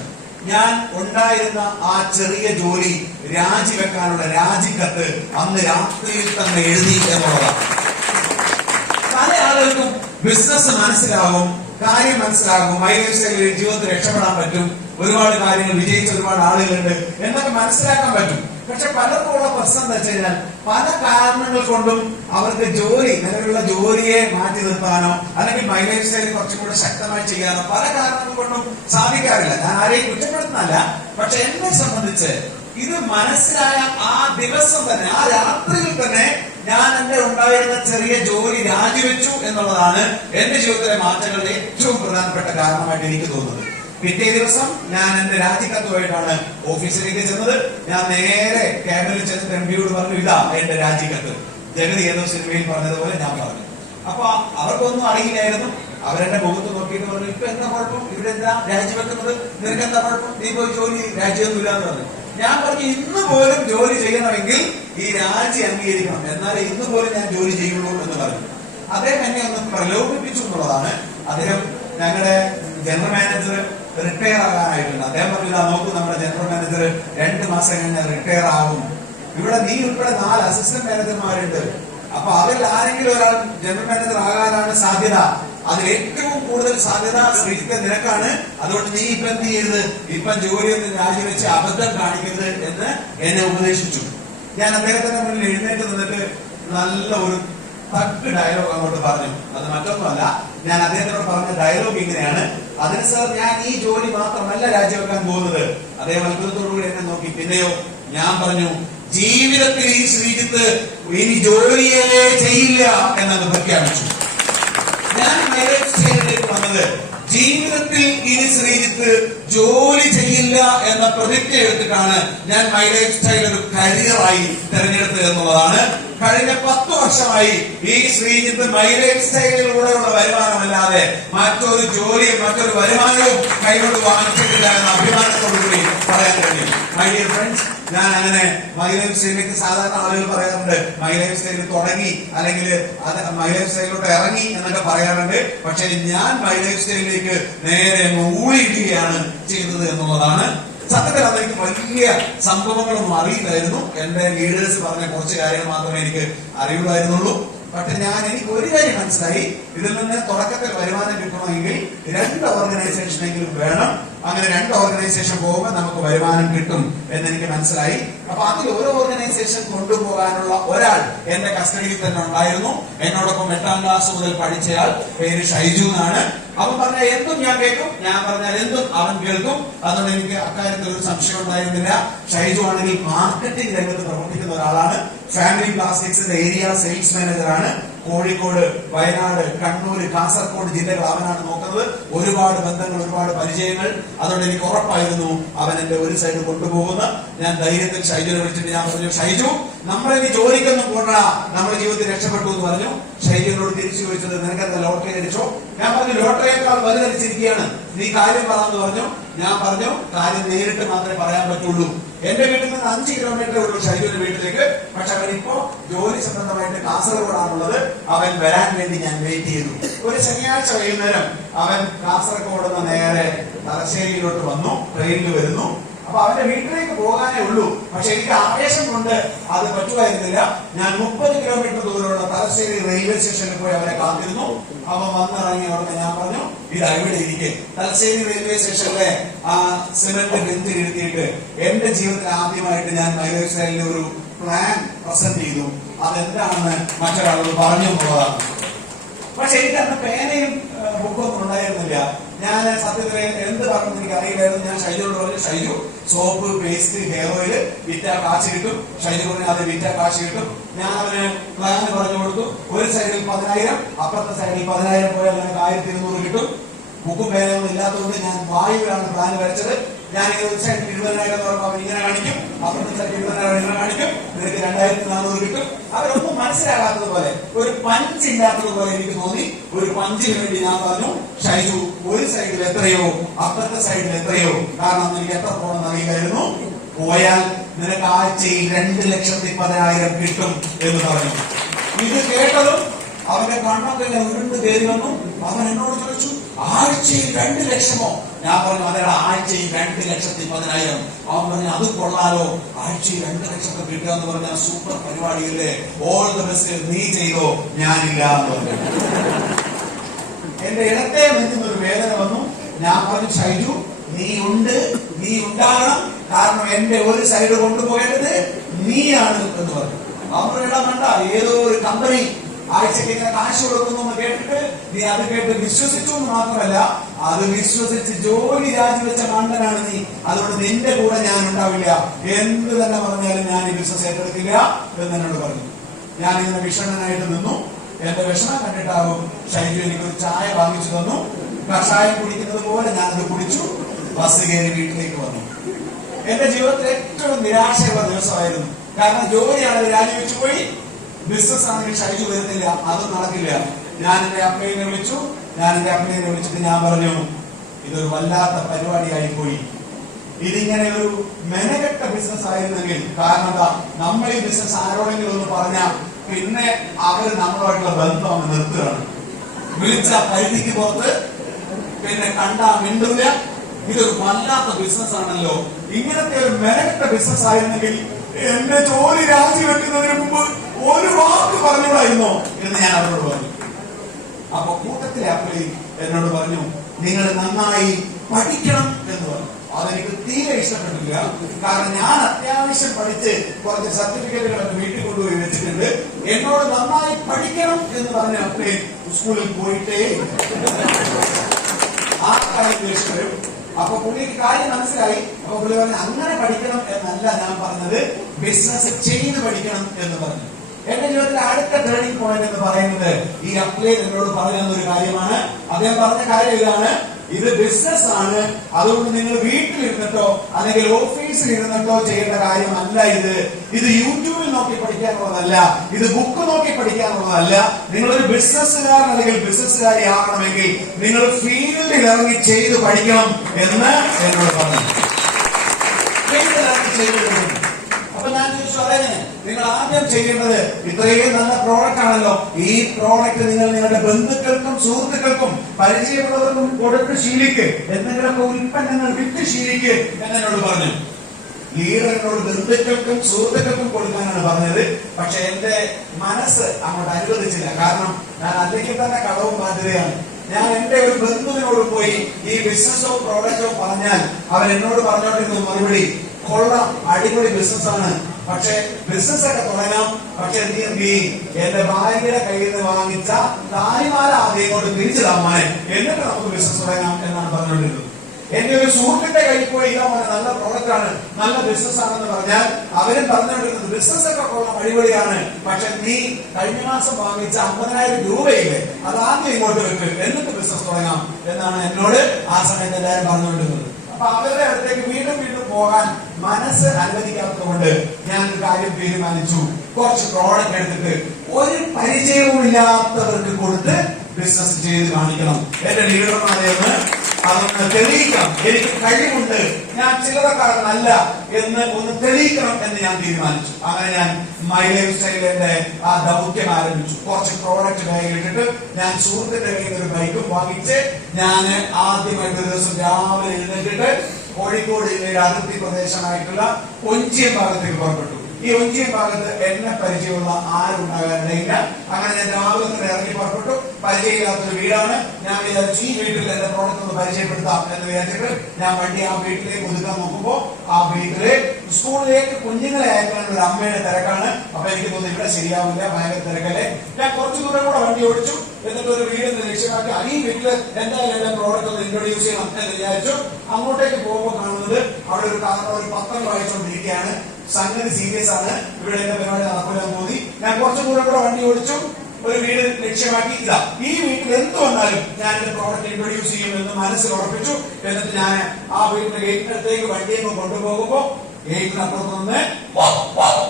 ഞാൻ ഉണ്ടായിരുന്ന ആ ചെറിയ ജോലി രാജിവെക്കാനുള്ള രാജിക്കത്ത് അന്ന് രാത്രിയിൽ തന്നെ എഴുതി എന്നുള്ളതാണ്. പല ആളുകൾക്കും ബിസിനസ് മനസ്സിലാകും, കാര്യം മനസ്സിലാകും, മൈലൈഫ് സ്റ്റൈലിൽ ജീവിതത്തിൽ രക്ഷപ്പെടാൻ പറ്റും, ഒരുപാട് കാര്യങ്ങൾ വിജയിച്ച ഒരുപാട് ആളുകളുണ്ട് എന്നൊക്കെ മനസ്സിലാക്കാൻ പറ്റും. പക്ഷെ പലർക്കും ഉള്ള പ്രശ്നം എന്താ വെച്ച് കഴിഞ്ഞാൽ, പല കാരണങ്ങൾ കൊണ്ടും അവർക്ക് നിലവിലുള്ള ജോലിയെ മാറ്റി നിർത്താനോ അല്ലെങ്കിൽ മൈ ലൈഫ് സ്റ്റൈൽ കുറച്ചും കൂടെ ശക്തമായി ചെയ്യാനോ പല കാരണങ്ങൾ കൊണ്ടും സാധിക്കാറില്ല. ഞാൻ ആരെയും കുറ്റപ്പെടുത്തുന്നല്ല. പക്ഷെ എന്നെ സംബന്ധിച്ച് ഇത് മനസ്സിലായ ആ ദിവസം തന്നെ, ആ രാത്രിയിൽ തന്നെ ഞാൻ എന്റെ ഉണ്ടായിരുന്ന ചെറിയ ജോലി രാജിവെച്ചു എന്നുള്ളതാണ് എന്റെ ജീവിതത്തിലെ മാറ്റങ്ങളുടെ ഏറ്റവും പ്രധാനപ്പെട്ട കാരണമായിട്ട് എനിക്ക് തോന്നുന്നത്. പിറ്റേ ദിവസം ഞാൻ എന്റെ രാജിക്കത്തുമായിട്ടാണ് ഓഫീസിലേക്ക് ചെന്നത്. ഞാൻ നേരെ ക്യാബിനിൽ ചെന്നിട്ട് എംഡിയോട് പറഞ്ഞു, ഇതാ എന്റെ രാജിക്കത്ത്. ജഗതി ഏതോ സിനിമയിൽ പറഞ്ഞതുപോലെ ഞാൻ പറഞ്ഞു. അപ്പൊ അവർക്കൊന്നും അറിയില്ലായിരുന്നു. അവരെന്റെ മുഖത്ത് നോക്കിയിട്ട് പറഞ്ഞു, ഇപ്പൊ എന്താ കുഴപ്പം, ഇവിടെ എന്താ രാജിവെക്കുന്നത്, നിനക്ക് എന്താ കുഴപ്പം, നീ പോയി ജോലി രാജിയൊന്നുമില്ല എന്ന് പറഞ്ഞു. ഞാൻ പറഞ്ഞു, ഇന്ന് പോലും ജോലി ചെയ്യണമെങ്കിൽ ഈ രാജി അംഗീകരിക്കണം, എന്നാലേ ഇന്ന് പോലും ഞാൻ ജോലി ചെയ്യുള്ളൂ എന്ന് പറഞ്ഞു. അദ്ദേഹം എന്നെ ഒന്ന് പ്രലോഭിപ്പിച്ചു എന്നുള്ളതാണ്. അദ്ദേഹം ഞങ്ങളുടെ ജനറൽ മാനേജർ റിട്ടയർ ആകാനായിട്ടുണ്ട്. അദ്ദേഹം പറഞ്ഞു, നോക്കൂ, നമ്മുടെ ജനറൽ മാനേജർ 2 മാസം കഴിഞ്ഞാൽ റിട്ടയർ ആകും. ഇവിടെ നീ ഉൾപ്പെടെ 4 അസിസ്റ്റന്റ് മാനേജർമാരുണ്ട്. അപ്പൊ അതിൽ ആരെങ്കിലും ഒരാൾ ജനറൽ മാനേജർ ആകാനാണ് സാധ്യത. അതിൽ ഏറ്റവും കൂടുതൽ സാധ്യത ശ്രീജിത്തെ നിനക്കാണ്. അതുകൊണ്ട് നീ ഇപ്പൊ എന്ത് ചെയ്യരുത്, ഇപ്പം ജോലിയൊന്നും രാജിവെച്ച് അബദ്ധം കാണിക്കരുത് എന്ന് എന്നെ ഉപദേശിച്ചു. ഞാൻ അദ്ദേഹത്തിന്റെ മുന്നിൽ എഴുന്നേറ്റ് നിന്നിട്ട് നല്ല ഒരു തഗ് ഡയലോഗ് അങ്ങോട്ട് പറഞ്ഞു. അത് മറ്റൊന്നുമല്ല, ഞാൻ അദ്ദേഹത്തോട് പറഞ്ഞ ഡയലോഗ് ഇങ്ങനെയാണ്, അതിന് സാർ ഞാൻ ഈ ജോലി മാത്രമല്ല രാജിവെക്കാൻ പോകുന്നത്. അദ്ദേഹം അത്ഭുതത്തോടുകൂടി എന്നെ നോക്കി. പിന്നെയോ? ഞാൻ പറഞ്ഞു, ജീവിതത്തിൽ ഈ ശ്രീജിത്ത് ഇനി ജോലിയേ ചെയ്യില്ല എന്നത് പ്രഖ്യാപിച്ചു. ഞാൻ സ്റ്റൈലിലേക്ക് വന്നത് ജീവിതത്തിൽ ഇനി ശ്രീജിത്ത് ജോലി ചെയ്യില്ല എന്ന പ്രതിജ്ഞ എടുത്തിട്ടാണ് ഞാൻ മൈ ലൈഫ് സ്റ്റൈൽ ഒരു കരിയറായി തെരഞ്ഞെടുത്തത് എന്നുള്ളതാണ്. കഴിഞ്ഞ 10 വർഷമായി ഈ ശ്രീജിത്ത് മൈ ലൈഫ് സ്റ്റൈലിലൂടെയുള്ള വരുമാനമല്ലാതെ മറ്റൊരു ജോലിയും മറ്റൊരു വരുമാനവും കൈകൊണ്ട് വാങ്ങിച്ചിട്ടില്ല എന്ന അഭിമാനത്തോടുകൂടി പറയാൻ കഴിയും. മൈ ഡിയർ ഫ്രണ്ട്സ്, ഞാൻ അങ്ങനെ മൈ ലൈഫ് സ്റ്റൈലിലേക്ക് സാധാരണ ആളുകൾ പറയാറുണ്ട്, മൈ ലൈഫ് സ്റ്റൈലിൽ തുടങ്ങി അല്ലെങ്കിൽ അത് മൈ ലൈഫ് സ്റ്റൈലിലോട്ട് ഇറങ്ങി എന്നൊക്കെ പറയാറുണ്ട്. പക്ഷെ ഞാൻ മൈ ലൈഫ് സ്റ്റൈലിലേക്ക് നേരെ ഊഴിക്കുകയാണ് ചെയ്തത് എന്നുള്ളതാണ് സത്യത്തിൽ. അതെനിക്ക് വലിയ സംഭവങ്ങളൊന്നും അറിയില്ലായിരുന്നു. എന്റെ ലീഡേഴ്സ് പറഞ്ഞ കുറച്ച് കാര്യങ്ങൾ മാത്രമേ എനിക്ക് അറിയുള്ളായിരുന്നുള്ളൂ. പക്ഷെ എനിക്ക് ഒരു കാര്യം മനസ്സിലായി, ഇതിൽ നിന്ന് തുടക്കത്തിൽ വരുമാനം കിട്ടണമെങ്കിൽ 2 ഓർഗനൈസേഷനെങ്കിലും വേണം. അങ്ങനെ 2 ഓർഗനൈസേഷൻ പോകുമ്പോൾ നമുക്ക് വരുമാനം കിട്ടും എന്നെനിക്ക് മനസ്സിലായി. അപ്പൊ അതിൽ ഒരു ഓർഗനൈസേഷൻ കൊണ്ടുപോകാനുള്ള ഒരാൾ എന്റെ കസ്റ്റഡിയിൽ തന്നെ ഉണ്ടായിരുന്നു. എന്നോടൊപ്പം 8ാം ക്ലാസ് മുതൽ പഠിച്ചയാൾ, പേര് ഷൈജു എന്നാണ്. അവൻ പറഞ്ഞാൽ എന്തും ഞാൻ കേൾക്കും, ഞാൻ പറഞ്ഞാൽ എന്തും അവൻ കേൾക്കും. അതുകൊണ്ട് എനിക്ക് അക്കാര്യത്തിൽ ഒരു സംശയം ഉണ്ടായിരുന്നില്ല. ഷൈജു ആണെങ്കിൽ മാർക്കറ്റിംഗ് രംഗത്ത് പ്രവർത്തിക്കുന്ന ഒരാളാണ്. ഫാമിലി പ്ലാസ്റ്റിക്സിന്റെ ഏരിയ സെയിൽസ് മാനേജറാണ്. കോഴിക്കോട്, വയനാട്, കണ്ണൂർ, കാസർഗോഡ് ജില്ലകൾ അവനാണ് നോക്കുന്നത്. ഒരുപാട് ബന്ധങ്ങൾ, ഒരുപാട് പരിചയങ്ങൾ. അതുകൊണ്ട് എനിക്ക് ഉറപ്പായിരുന്നു അവൻ എന്റെ ഒരു സൈഡ് കൊണ്ടുപോകുന്ന. ഞാൻ ധൈര്യത്തിൽ ഷൈജുനെ വിളിച്ചിട്ട് ഞാൻ പറഞ്ഞു, ഷൈജു, നമ്മളിനി ജോലിക്കൊന്നും പോകണ്ട, നമ്മുടെ ജീവിതത്തിൽ രക്ഷപ്പെട്ടു എന്ന് പറഞ്ഞു. ഷൈജുവിനോട് തിരിച്ചു ചോദിച്ചത്, നിനക്കെന്താ ലോട്ടറി അടിച്ചോ? ഞാൻ പറഞ്ഞു, ലോട്ടറിയേക്കാൾ വലുതടിച്ചിരിക്കുകയാണ്, നീ കാര്യം പറയാന്ന് പറഞ്ഞു. ഞാൻ പറഞ്ഞു, കാര്യം നേരിട്ട് മാത്രമേ പറയാൻ പറ്റുള്ളൂ. എന്റെ വീട്ടിൽ നിന്ന് 5 കിലോമീറ്റർ ഉള്ളൂ ഷൈജുവിന്റെ വീട്ടിലേക്ക്. പക്ഷെ അവൻ ഇപ്പോ ജോലി സംബന്ധമായിട്ട് കാസർഗോഡാണുള്ളത്. അവൻ വരാൻ വേണ്ടി ഞാൻ വെയിറ്റ് ചെയ്തു. ഒരു ശനിയാഴ്ച വൈകുന്നേരം അവൻ കാസർഗോഡ് നിന്ന് നേരെ തലശ്ശേരിയിലോട്ട് വന്നു, ട്രെയിനിൽ വരുന്നു. അപ്പൊ അവന്റെ വീട്ടിലേക്ക് പോകാനേ ഉള്ളൂ. പക്ഷെ എനിക്ക് ആവേശം കൊണ്ട് അത് പറ്റുമായിരുന്നില്ല. ഞാൻ 30 കിലോമീറ്റർ ദൂരമുള്ള തലശ്ശേരി റെയിൽവേ സ്റ്റേഷനിൽ പോയി അവരെ കാത്തിരുന്നു. അവൻ വന്നിറങ്ങി ഉടനെ ഞാൻ പറഞ്ഞു, ഇത് ഇവിടെ ഇരിക്കെ. തലശ്ശേരി റെയിൽവേ സ്റ്റേഷനിലെ ആ സിമന്റ് ബെഞ്ചിൽ ഇരുത്തിയിട്ട് എന്റെ ജീവിതത്തിൽ ആദ്യമായിട്ട് ഞാൻ മൈ ലൈഫ് സ്റ്റൈലിന്റെ ഒരു പ്ലാൻ പ്രസന്റ് ചെയ്തു. അതെന്താണെന്ന് മറ്റൊരാളോട് പറഞ്ഞു എന്നുള്ളതാണ്. പക്ഷെ എനിക്ക് അന്ന് പേനയും ബുക്കൊന്നും ഉണ്ടായിരുന്നില്ല. ഞാൻ സത്യത്തിൽ എന്ത് പറഞ്ഞെന്ന് എനിക്ക് അറിയില്ലായിരുന്നു. ഞാൻ ഷൈജുനോട് പറഞ്ഞു, Shaiju, soap, paste, hair oil വിറ്റാ കാശ് കിട്ടും. ഷൈജു പറഞ്ഞു, അത് വിറ്റാ കാശ് കിട്ടും. ഞാൻ അവന് പ്ലാൻ പറഞ്ഞു കൊടുത്തു. ഒരു സൈഡിൽ 10,000, അപ്പുറത്തെ സൈഡിൽ 10,000 പോയാൽ ഞങ്ങൾക്ക് 1,200 കിട്ടും. ബുക്കും പേനയൊന്നും ഇല്ലാത്തതുകൊണ്ട് ഞാൻ വായുവിലാണ് പ്ലാൻ വരച്ചത്. ഞാൻ ഒരു സൈഡ് 20,000 എന്ന് പറയുമ്പോൾ അവർ ഇങ്ങനെ കാണിക്കും, അപ്പുറത്തെ സൈഡ് 20,000 ഇങ്ങനെ കാണിക്കും, നിനക്ക് 2,400 കിട്ടും. അവരൊന്നും മനസ്സിലാകാത്തതുപോലെ, ഒരു പഞ്ച് ഇല്ലാത്തതുപോലെ എനിക്ക് തോന്നി. ഒരു പഞ്ചിന് വേണ്ടി ഞാൻ പറഞ്ഞു, ഷൈജു ഒരു സൈഡിൽ എത്രയോ അപ്പുറത്തെ സൈഡിൽ എത്രയോ, കാരണം എനിക്ക് എത്ര പോകണമെന്ന് അറിയില്ലായിരുന്നു. പോയാൽ നിനക്ക് ആഴ്ചയിൽ 2,10,000 കിട്ടും എന്ന് പറഞ്ഞു. ഇത് കേട്ടതും അവന്റെ കണ്ണൊക്കെ ഉരുണ്ട് കയറി വന്നു. അവൻ എന്നോട് ചോദിച്ചു, ആഴ്ചയിൽ 2 ലക്ഷമോ? ഞാൻ പറഞ്ഞു, അതെടാ ആഴ്ചയിൽ 2,10,000. അവൻ പറഞ്ഞു, അത് കൊള്ളാലോ, ആഴ്ചയിൽ 2 ലക്ഷത്തെ കിട്ടുക എന്ന് പറഞ്ഞാൽ സൂപ്പർ പരിപാടിയല്ലേ, ഓൾ ദ ബെസ്റ്റ്, നീ ചെയ്തോ, ഞാനില്ല എന്ന് പറഞ്ഞു. എന്റെ ഇടത്തെ നെഞ്ചിന്നൊരു വേദന വന്നു. ഞാൻ പറഞ്ഞു, ഷൈജു നീ ഉണ്ടാകണം, കാരണം എന്റെ ഒരു സൈഡ് കൊണ്ടുപോകേണ്ടത് നീയാണ് എന്ന് പറഞ്ഞു. അവൻ ഇടാൻ വേണ്ട, ഏതോ ഒരു കമ്പനി ആഴ്ചക്ക് ഇങ്ങനെ കാശ് കൊടുക്കുന്നു എന്ന് കേട്ടിട്ട് നീ അത് കേട്ട് വിശ്വസിച്ചു എന്ന് മാത്രമല്ല, അത് വിശ്വസിച്ച് ജോലി രാജിവെച്ച മണ്ടനാണ് നീ. അതുകൊണ്ട് നിന്റെ കൂടെ ഞാൻ ഉണ്ടാവില്ല, എന്ത് തന്നെ പറഞ്ഞാലും ഞാൻ ഈ ബിസിനസ് ഏറ്റെടുക്കില്ല എന്ന് എന്നോട് പറഞ്ഞു. ഞാൻ ഇങ്ങനെ വിഷണ്ണനായിട്ട് നിന്നു. എന്റെ വിഷമം കണ്ടിട്ടാവും ഷൈജു എനിക്കൊരു ചായ വാങ്ങിച്ചു തന്നു. കഷായം കുടിക്കുന്നത് പോലെ ഞാനത് കുടിച്ചു. ബസ് കയറി വീട്ടിലേക്ക് വന്നു. എന്റെ ജീവിതത്തിൽ ഏറ്റവും നിരാശയുള്ള ദിവസമായിരുന്നു. കാരണം ജോലിയാണ് രാജിവെച്ചു പോയി, ബിസിനസ് ആണെങ്കിൽ ഷൈജു വരുന്നില്ല, അതും നടക്കില്ല. ഞാൻ എന്റെ അമ്മയെ വിളിച്ചിട്ട് ഞാൻ പറഞ്ഞു, ഇതൊരു വല്ലാത്ത പരിപാടിയായി പോയി. ഇതിങ്ങനെ ഒരു മെനകെട്ട ബിസിനസ് ആയിരുന്നെങ്കിൽ, കാരണം എന്താ, നമ്മൾ ഈ ബിസിനസ് ആരോടെങ്കിലും ഒന്ന് പറഞ്ഞാൽ പിന്നെ അവര് നമ്മളുമായിട്ടുള്ള ബന്ധം അങ്ങ് നിർത്തുകയാണ്. വിളിച്ച പരിധിക്ക് പുറത്ത്, പിന്നെ കണ്ടാ മിണ്ടില്ല. ഇതൊരു വല്ലാത്ത ബിസിനസ് ആണല്ലോ. ഇങ്ങനത്തെ ഒരു മെനകെട്ട ബിസിനസ് ആയിരുന്നെങ്കിൽ എന്റെ ജോലി രാജിവെക്കുന്നതിന് മുമ്പ് ഒരു വാക്ക് പറഞ്ഞുകൂടായിരുന്നോ എന്ന് ഞാൻ അവരോട് പറഞ്ഞു. അപ്പൊ കൂട്ടത്തിലെ അപ്പളി എന്നോട് പറഞ്ഞു, നിങ്ങൾ നന്നായി പഠിക്കണം എന്ന് പറഞ്ഞു. അതെനിക്ക് തീരെ ഇഷ്ടപ്പെട്ടില്ല. കാരണം ഞാൻ അത്യാവശ്യം പഠിച്ച് കുറച്ച് സർട്ടിഫിക്കറ്റുകളൊക്കെ വീട്ടിൽ കൊണ്ടുപോയി വെച്ചിട്ടുണ്ട്. എന്നോട് നന്നായി പഠിക്കണം എന്ന് പറഞ്ഞ അപ്പളി സ്കൂളിൽ പോയിട്ടേ ആ കാര്യം ഇഷ്ടപ്പെടും. അപ്പൊ പുള്ളിക്ക് കാര്യം മനസ്സിലായി. അപ്പൊ പുള്ളി പറഞ്ഞു, അങ്ങനെ പഠിക്കണം എന്നല്ല ഞാൻ പറഞ്ഞത്, ബിസിനസ് ചെയ്ത് പഠിക്കണം എന്ന് പറഞ്ഞു. എന്റെ ജീവിതത്തിലെ അടുത്ത ടേണിംഗ് പോയിന്റ് എന്ന് പറയുന്നത് ഈ അപ്ലൈ എന്നോട് പറഞ്ഞു ഒരു കാര്യമാണ്. അദ്ദേഹം പറഞ്ഞ കാര്യം ഇതാണ്, ഇത് ബിസിനസ് ആണ്, അതുകൊണ്ട് നിങ്ങൾ വീട്ടിലിരുന്നിട്ടോ അല്ലെങ്കിൽ ഓഫീസിൽ ഇരുന്നിട്ടോ ചെയ്യേണ്ട കാര്യമല്ല. ഇത് യൂട്യൂബിൽ നോക്കി പഠിക്കാനുള്ളതല്ല, ഇത് ബുക്ക് നോക്കി പഠിക്കാനുള്ളതല്ല. നിങ്ങളൊരു ബിസിനസ്സുകാരൻ അല്ലെങ്കിൽ ബിസിനസ്സുകാരി ആകണമെങ്കിൽ നിങ്ങൾ ഫീൽഡിൽ ഇറങ്ങി ചെയ്ത് പഠിക്കണം എന്ന് എന്നോട് പറഞ്ഞു. ഫീൽഡിൽ ഇറങ്ങി ചെയ്ത് പഠിക്കണം. അപ്പൊ ഞാൻ ചോദിച്ചു, അതെങ്ങനെ? നിങ്ങൾ ആദ്യം ചെയ്യേണ്ടത്, ഇത്രയും നല്ല പ്രോഡക്റ്റ് ആണല്ലോ, ഈ പ്രോഡക്റ്റ് നിങ്ങൾ നിങ്ങളുടെ ബന്ധുക്കൾക്കും സുഹൃത്തുക്കൾക്കും പരിചയമുള്ളവർക്കും കൊടുത്ത് ശീലിക്ക്, എന്തെങ്കിലുമൊക്കെ ഉൽപ്പന്നങ്ങൾ വിറ്റ് ശീലിക്ക് എന്നോട് പറഞ്ഞു. ലീഡറിനോട് ബന്ധുക്കൾക്കും സുഹൃത്തുക്കൾക്കും കൊടുക്കാനാണ് പറഞ്ഞത്. പക്ഷെ എന്റെ മനസ്സ് അങ്ങോട്ട് അനുവദിച്ചില്ല. കാരണം ഞാൻ അല്ലെങ്കിൽ തന്നെ കടവും ബാധ്യതയാണ്. ഞാൻ എന്റെ ഒരു ബന്ധുവിനോട് പോയി ഈ ബിസിനസ്സോ പ്രോഡക്റ്റോ പറഞ്ഞാൽ അവൻ എന്നോട് പറഞ്ഞോണ്ടിരുന്ന മറുപടി, കൊള്ളാം, അടിപൊളി ബിസിനസ് ആണ്, പക്ഷെ ബിസിനസ് ഒക്കെ തുടങ്ങാം, പക്ഷെ നീ എന്റെ ഭാര്യയുടെ കയ്യിൽ നിന്ന് വാങ്ങിച്ച താലിമാല ആദ്യം കൊണ്ട് തിരിച്ചു തമ്മാനെ, എന്നിട്ട് നമുക്ക് ബിസിനസ് തുടങ്ങാം എന്നാണ് പറഞ്ഞുകൊണ്ടിരുന്നത്. എന്റെ ഒരു സുഹൃത്തിന്റെ കയ്യിൽ പോയി ഇതാ പോലെ നല്ല പ്രോഡക്റ്റ് ആണ്, നല്ല ബിസിനസ് ആണെന്ന് പറഞ്ഞാൽ അവരും പറഞ്ഞുകൊണ്ടിരുന്നത് ബിസിനസ് ഒക്കെ കൊള്ളാം, അടിപൊളിയാണ്, പക്ഷെ നീ കഴിഞ്ഞ മാസം വാങ്ങിച്ച 50,000 രൂപയില്ലേ, അത് ആദ്യം ഇങ്ങോട്ട് വെക്ക്, എന്നിട്ട് ബിസിനസ് തുടങ്ങാം എന്നാണ് എന്നോട് ആ സമയത്ത് എല്ലാവരും പറഞ്ഞുകൊണ്ടിരുന്നത്. അപ്പൊ അവരുടെ അടുത്തേക്ക് വീണ്ടും പോകാൻ മനസ്സ് അനുവദിക്കാത്തത് കൊണ്ട് ഞാൻ ഒരു കാര്യം തീരുമാനിച്ചു. കുറച്ച് പ്രോഡക്റ്റ് എടുത്തിട്ട് ഒരു പരിചയവും ഇല്ലാത്തവർക്ക് കൊടുത്ത് ബിസിനസ് ചെയ്ത് കാണിക്കണം. എന്റെ ലീഡർമാരെയൊന്ന് അതൊന്ന് തെളിയിക്കണം. എനിക്ക് കഴിവുണ്ട്, ഞാൻ ചിലതക്കാരനല്ല എന്ന് ഒന്ന് തെളിയിക്കണം എന്ന് ഞാൻ തീരുമാനിച്ചു. അങ്ങനെ ഞാൻ മൈ ലൈഫ് സ്റ്റൈലിന്റെ ആ ദൗത്യം ആരംഭിച്ചു. കുറച്ച് പ്രോഡക്റ്റ് ബാഗിലിട്ടിട്ട് ഞാൻ സുഹൃത്തിന്റെ കയ്യിൽ ഒരു ബൈക്കും വാങ്ങിച്ച് ഞാൻ ആദ്യമായിട്ട് ഒരു ദിവസം രാവിലെ എഴുന്നേറ്റിട്ട് കോഴിക്കോട് ജില്ലയുടെ അതിർത്തി പ്രദേശമായിട്ടുള്ള ഒഞ്ചിയം ഭാഗത്തേക്ക് പുറപ്പെട്ടു. ഈ ഒഞ്ചിയം ഭാഗത്ത് എന്നെ പരിചയമുള്ള ആരും ഉണ്ടാകാനിടയില്ല. അങ്ങനെ ഞാൻ രാവിലെ തന്നെ ഇറങ്ങി പുറപ്പെട്ടു. പരിചയമില്ലാത്തൊരു വീടാണ്. ഞാൻ വിചാരിച്ചു ഈ വീട്ടിൽ എന്റെ പ്രോഡക്റ്റ് ഒന്ന് പരിചയപ്പെടുത്താം എന്ന് വിചാരിച്ചിട്ട് ഞാൻ വണ്ടി ആ വീട്ടിലേക്ക് ഒതുക്കാൻ നോക്കുമ്പോ ആ വീട്ടില് സ്കൂളിലേക്ക് കുഞ്ഞുങ്ങളെ അയക്കാനുള്ള ഒരു അമ്മയുടെ തിരക്കാണ്. അപ്പൊ എനിക്ക് തോന്നി ഇവിടെ ശരിയാവില്ല, ഭയങ്കര തിരക്കല്ലേ. ഞാൻ കുറച്ചു ദൂരം കൂടെ വണ്ടി ഓടിച്ചു. എന്നിട്ട് ഒരു വീടിന് ലക്ഷ്യമാക്കി ഈ വീട്ടില് എന്തായാലും എന്റെ പ്രോഡക്റ്റ് ഒന്ന് ഇൻട്രൊഡ്യൂസ് ചെയ്യണം എന്ന് വിചാരിച്ചു. അങ്ങോട്ടേക്ക് പോകുമ്പോൾ കാണുന്നത് അവിടെ ഒരു പത്രം വായിച്ചുകൊണ്ടിരിക്കുകയാണ്. സംഗതി സീരിയസ് ആണ്, ഇവിടെ എന്റെ പരിപാടി നടക്കില്ലെന്ന് തോന്നി. ഞാൻ കുറച്ചു ദൂരം കൂടെ വണ്ടി ഓടിച്ചു. ഒരു വീട് ലക്ഷ്യമാക്കി ഇതാ ഈ വീട്ടിൽ എന്ത് വന്നാലും ഞാൻ എന്റെ പ്രോഡക്റ്റ് ഇൻട്രൊഡ്യൂസ് ചെയ്യുമെന്ന് മനസ്സിൽ ഉറപ്പിച്ചു. എന്നിട്ട് ഞാൻ ആ വീടിന്റെ ഗേറ്റിനടുത്തേക്ക് വണ്ടിയൊക്കെ കൊണ്ടുപോകുമ്പോ ഗേറ്റിനപ്പുറത്ത് നിന്ന്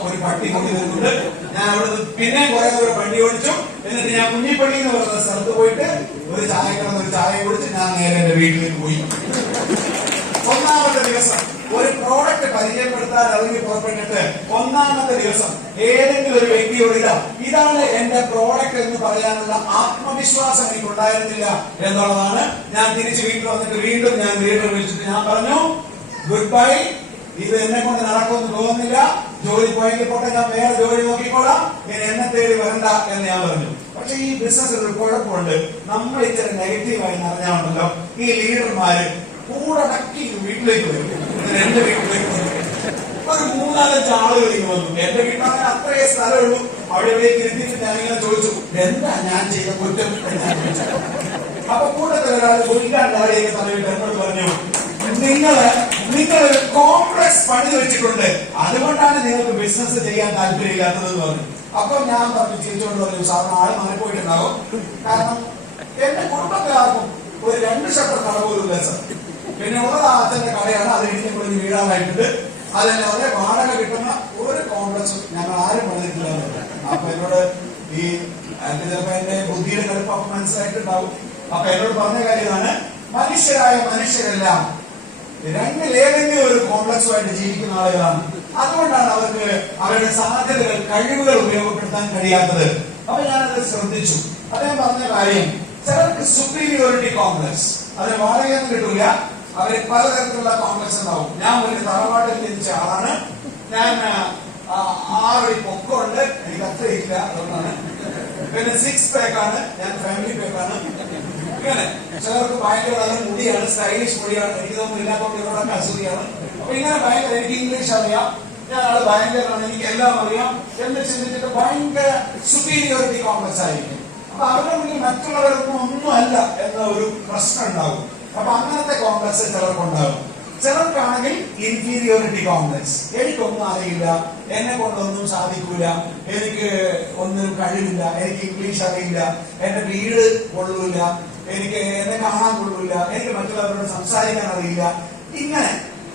ഒരു പട്ടി കൊണ്ടു വരുന്നുണ്ട്. ഞാൻ അവിടെ പിന്നെ കുറെ ഒരു വണ്ടി ഓടിച്ചു. എന്നിട്ട് ഞാൻ കുഞ്ഞിപ്പള്ളി എന്ന് പറയുന്ന സ്ഥലത്ത് പോയിട്ട് ഒരു ചായക്കടന്ന് ഒരു ചായ കുടിച്ച് ഞാൻ നേരെ എന്റെ വീട്ടിലേക്ക് പോയി. ഒന്നാമത്തെ ദിവസം ഒരു പ്രോഡക്റ്റ് പരിചയപ്പെടുത്താൻ ഇറങ്ങി പുറപ്പെട്ടിട്ട് ഒന്നാമത്തെ ദിവസം ഏതെങ്കിലും ഒരു വ്യക്തിയോട് ഇതാണ് എന്റെ പ്രോഡക്റ്റ് എന്ന് പറയാനുള്ള ആത്മവിശ്വാസം എനിക്ക് ഉണ്ടായിരുന്നില്ല എന്നുള്ളതാണ്. ഞാൻ തിരിച്ച് വീട്ടിൽ വന്നിട്ട് വീണ്ടും ഞാൻ വിളിച്ചിട്ട് ഞാൻ പറഞ്ഞു, ഗുഡ് ബൈ, ഇത് എന്നെ കൊണ്ട് നടക്കുമെന്ന് തോന്നുന്നില്ല, ജോലി പോയെങ്കിൽ പോട്ടെ, ഞാൻ വേറെ ജോലി നോക്കിക്കോളാം, ഇനി എന്നെ തേടി വരണ്ട എന്ന് ഞാൻ പറഞ്ഞു. പക്ഷെ ഈ ബിസിനസ്സിൽ ഒരു കുഴപ്പമുണ്ട്. നമ്മൾ ഇച്ചിരി നെഗറ്റീവായി നിറഞ്ഞാണല്ലോ ഈ ലീഡർമാര് കൂടടക്കി വീട്ടിലേക്ക് വരും. എന്റെ വീട്ടിലേക്ക് വന്നു ഒരു 3-4 ആളുകൾ ഇങ്ങനെ വന്നു. എന്റെ വീട്ടിൽ അത്രയേ സ്ഥലമുള്ളൂ. അവിടെ എവിടേക്ക് ഇരുത്തിട്ട് ഞാനിങ്ങനെ ചോദിച്ചു, എന്താ ഞാൻ ചെയ്ത കുറ്റം എന്ന് ഞാൻ ചോദിച്ചു. അപ്പൊ കൂട്ടത്തിൽ ഒരാൾ കൊല്ലാണ്ടാടിയൊക്കെ തലയിട്ട് എന്നോട് പറഞ്ഞു, നിങ്ങളൊരു കോംപ്ലക്സ് പണി വെച്ചിട്ടുണ്ട്, അതുകൊണ്ടാണ് നിങ്ങൾക്ക് ബിസിനസ് ചെയ്യാൻ താല്പര്യമില്ലാത്തതെന്ന് പറഞ്ഞു. അപ്പൊ ഞാൻ പറഞ്ഞു, ചിരിച്ചുകൊണ്ട് പറഞ്ഞു, സാറിന് ആള് മാറിപ്പോയിട്ടുണ്ടാവും. കാരണം എന്റെ കുടുംബത്തിലാർക്കും ഒരു 2 ഷട്ടർ കട പോലും ഇല്ല സാർ. പിന്നെ ഉള്ളത് അച്ഛന്റെ കടയാണ്, അത് ഇടിഞ്ഞു പൊളിഞ്ഞ് വീടാനായിട്ടുണ്ട്. അതല്ലാതെ വാടക കിട്ടുന്ന ഒരു കോംപ്ലക്സും ഞങ്ങൾ ആരും പണിതിട്ടില്ല. അപ്പൊ എന്നോട് ഈ ചിലപ്പോ എന്റെ ബുദ്ധിയുടെ കടുപ്പം അപ്പൊ മനസ്സിലായിട്ടുണ്ടാവും. അപ്പൊ എന്നോട് പറഞ്ഞ കാര്യമാണ്, മനുഷ്യരെല്ലാം രണ്ടിലേതെങ്കിലും ഒരു കോംപ്ലക്സുമായിട്ട് ജീവിക്കുന്ന ആളുകളാണ്. അതുകൊണ്ടാണ് അവർക്ക് അവരുടെ സാധ്യതകൾ, കഴിവുകൾ ഉപയോഗപ്പെടുത്താൻ കഴിയാത്തത്. അപ്പൊ ഞാനത് ശ്രദ്ധിച്ചു. അദ്ദേഹം പറഞ്ഞ കാര്യം, ചിലർക്ക് സുപ്പീരിയോറിറ്റി കോംപ്ലക്സ്, അതിന് വാടകയൊന്നും കിട്ടൂല, അവര് പലതരത്തിലുള്ള കോംപ്ലക്സ് ഉണ്ടാവും. ഞാൻ ഒരു തറവാട്ടിൽ ജനിച്ച ആളാണ്. ഞാൻ 6 അടി പൊക്കമുണ്ട്, എനിക്ക് അത്രയില്ല, അതുകൊണ്ടാണ്. പിന്നെ 6 പാക്കാണ്, ഞാൻ ഫാമിലി പാക്കാണ്. ഇങ്ങനെ ചിലർക്ക് ഭയങ്കര നല്ല മുടിയാണ്, സ്റ്റൈലിഷ് മുടിയാണ്, എനിക്ക് തോന്നുന്നു ഇല്ലാത്തവർക്ക് ഇവരോടൊക്കെ അസൂയാണ്. അപ്പൊ ഇങ്ങനെ ഭയങ്കര, എനിക്ക് ഇംഗ്ലീഷ് അറിയാം, ഞാൻ ആള് ഭയങ്കരമാണ്, എനിക്ക് എല്ലാം അറിയാം എന്ന് ചിന്തിച്ചിട്ട് ഭയങ്കര സുപ്പീരിയോറിറ്റി കോംപ്ലക്സ് ആയിരിക്കും. അപ്പൊ അവരുടെ മുന്നിൽ മറ്റുള്ളവർക്കും ഒന്നുമല്ല എന്ന ഒരു പ്രശ്നം ഉണ്ടാവും. അപ്പൊ അങ്ങനത്തെ കോംപ്ലക്സ് ചിലർക്കുണ്ടാവും. ചിലർക്കാണെങ്കിൽ ഇൻഫീരിയോറിറ്റി കോംപ്ലക്സ്, എനിക്കൊന്നും അറിയില്ല, എന്നെ കൊണ്ടൊന്നും സാധിക്കൂല, എനിക്ക് ഒന്നിനും കഴിവില്ല, എനിക്ക് ഇംഗ്ലീഷ് അറിയില്ല, എന്റെ വീട് കൊള്ളൂല, എനിക്ക് എന്നെ കാണാൻ കൊള്ളൂല, എനിക്ക് മറ്റുള്ളവരോട് സംസാരിക്കാൻ അറിയില്ല. ഇങ്ങനെ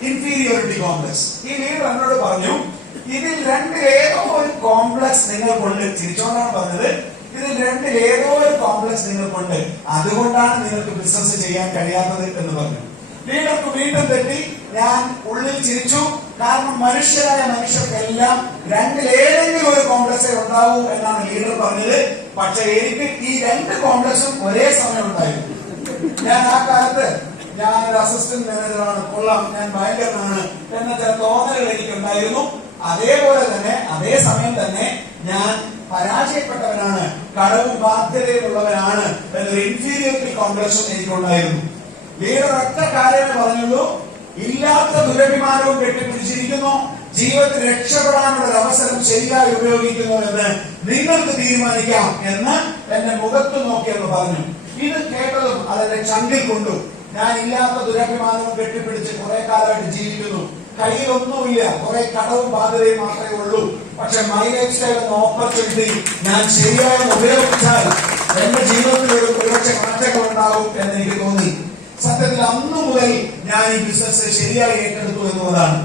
ഇൻഫീരിയോറിറ്റി കോംപ്ലക്സ്. ഈ ലീഡർ എന്നോട് പറഞ്ഞു, ഇതിൽ രണ്ടിലേതോ ഒരു കോംപ്ലക്സ് നിങ്ങൾക്കുണ്ട്. ചിരിച്ചോണ്ടാണ് പറഞ്ഞത്, ഇതിൽ രണ്ടിലേതോ ഒരു കോംപ്ലക്സ് നിങ്ങൾക്കുണ്ട്, അതുകൊണ്ടാണ് നിങ്ങൾക്ക് ബിസിനസ് ചെയ്യാൻ കഴിയാത്തത് എന്ന് പറഞ്ഞു. ലീഡർക്ക് വീണ്ടും തെറ്റി. ഞാൻ ഉള്ളിൽ ചിരിച്ചു. കാരണം മനുഷ്യർക്കെല്ലാം രണ്ടിലേതെങ്കിലും ഒരു കോംപ്ലക്സേ ഉണ്ടാവൂ എന്നാണ് ലീഡർ പറഞ്ഞത്. പക്ഷെ എനിക്ക് ഈ 2 കോംപ്ലക്സും ഒരേ സമയം ഉണ്ടായിരുന്നു. ഞാൻ ആ കാലത്ത് ഞാനൊരു അസിസ്റ്റന്റ് മാനേജറാണ്, കൊള്ളാം, ഞാൻ ഭയങ്കരനാണ് എന്ന ചില തോന്നലുകൾ എനിക്കുണ്ടായിരുന്നു. അതേപോലെ തന്നെ അതേ സമയം തന്നെ ഞാൻ പരാജയപ്പെട്ടവനാണ്, കടവും ബാധ്യതയുള്ളവനാണ് എന്നൊരു ഇൻഫീരിയോറിറ്റി കോംപ്ലക്സും എനിക്കുണ്ടായിരുന്നു. ലീഡർ ഒറ്റ കാര്യമേ പറഞ്ഞുള്ളൂ, ഇല്ലാത്ത ദുരഭിമാനവും കെട്ടിപ്പിടിച്ചിരിക്കുന്നു, ജീവിതത്തിൽ രക്ഷപ്പെടാനുള്ള ഒരു അവസരം ശരിയായി ഉപയോഗിക്കുന്നു എന്ന് നിങ്ങൾക്ക് തീരുമാനിക്കാം എന്ന് എന്റെ മുഖത്ത് നോക്കിയെന്ന് പറഞ്ഞു. ഇത് കേട്ടതും അതെന്റെ ചങ്കിൽ കൊണ്ടു. ഞാൻ ഇല്ലാത്ത ദുരഭിമാനവും കെട്ടിപ്പിടിച്ച് കുറെ കാലമായിട്ട് ജീവിക്കുന്നു, കയ്യിലൊന്നുമില്ല, കുറെ കടവും ബാധ്യതയും മാത്രമേ ഉള്ളൂ. പക്ഷെ മൈ ലൈഫ് സ്റ്റൈൽ എന്ന ഓപ്പർച്യൂണിറ്റി ഞാൻ ശരിയായി ഉപയോഗിച്ചാൽ എന്റെ ജീവിതത്തിൽ ഒരു ഒരുപക്ഷെ മാറ്റങ്ങൾ ഉണ്ടാവും എന്ന് എനിക്ക് തോന്നി. സത്യത്തിൽ അന്നു മുതൽ ഞാൻ ഈ ബിസിനസ് ശരിയായി ഏറ്റെടുത്തു എന്നുള്ളതാണ്.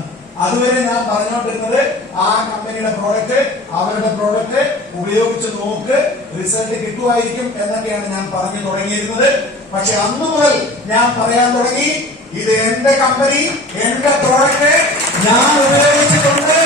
അതുവരെ ഞാൻ പറഞ്ഞുകൊണ്ടിരുന്നത് ആ കമ്പനിയുടെ പ്രോഡക്റ്റ്, അവരുടെ പ്രോഡക്റ്റ് ഉപയോഗിച്ച് നോക്ക്, റിസൾട്ട് കിട്ടുമായിരിക്കും എന്നൊക്കെയാണ് ഞാൻ പറഞ്ഞു തുടങ്ങിയിരുന്നത്. പക്ഷെ അന്നു മുതൽ ഞാൻ പറയാൻ തുടങ്ങി, ഇത് എന്റെ കമ്പനി, എന്റെ പ്രോഡക്റ്റ് ഞാൻ ഉപയോഗിച്ചിട്ടുണ്ട്,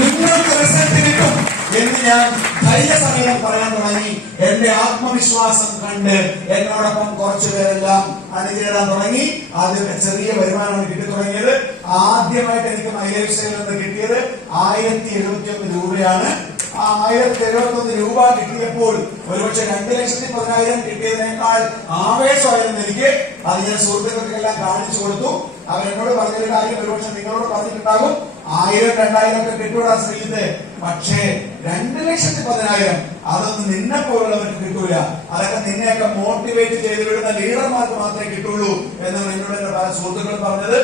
നിങ്ങൾക്ക് റിസൾട്ട് കിട്ടും എന്ന് ഞാൻ ധൈര്യസമയം പറയാൻ തുടങ്ങി. എന്റെ ആത്മവിശ്വാസം കണ്ട് എന്നോടൊപ്പം കുറച്ചുപേരെല്ലാം അണിചേരാൻ തുടങ്ങി. ആദ്യമൊക്കെ ചെറിയ വരുമാനമാണ് കിട്ടി തുടങ്ങിയത്. ആദ്യമായിട്ട് എനിക്ക് മൈ ലൈഫ് സ്റ്റൈലിൽ നിന്ന് കിട്ടിയത് 1071 രൂപയാണ്. ആ 1071 രൂപ കിട്ടിയപ്പോൾ ഒരുപക്ഷെ 2,10,000 കിട്ടിയതിനേക്കാൾ ആവേശമായിരുന്നു എനിക്ക്. അത് ഞാൻ സുഹൃത്തുക്കൾക്കെല്ലാം കാണിച്ചു കൊടുത്തു. അവരെന്നോട് പറഞ്ഞൊരു കാര്യം ഒരുപക്ഷെ നിങ്ങളോട് പറഞ്ഞിട്ടുണ്ടാകും, 1000-2000 ഒക്കെ കിട്ടൂടാ ശ്രീജിത്ത്, പക്ഷേ 2,10,000 അതൊന്നും നിന്നെ പോലുള്ളവർക്ക് കിട്ടൂല, അതൊക്കെ നിന്നെയൊക്കെ മോട്ടിവേറ്റ് ചെയ്ത് വിടുന്ന ലീഡർമാർക്ക് മാത്രമേ കിട്ടുള്ളൂ എന്നാണ് എന്നോട് എന്റെ പല സുഹൃത്തുക്കൾ പറഞ്ഞത്.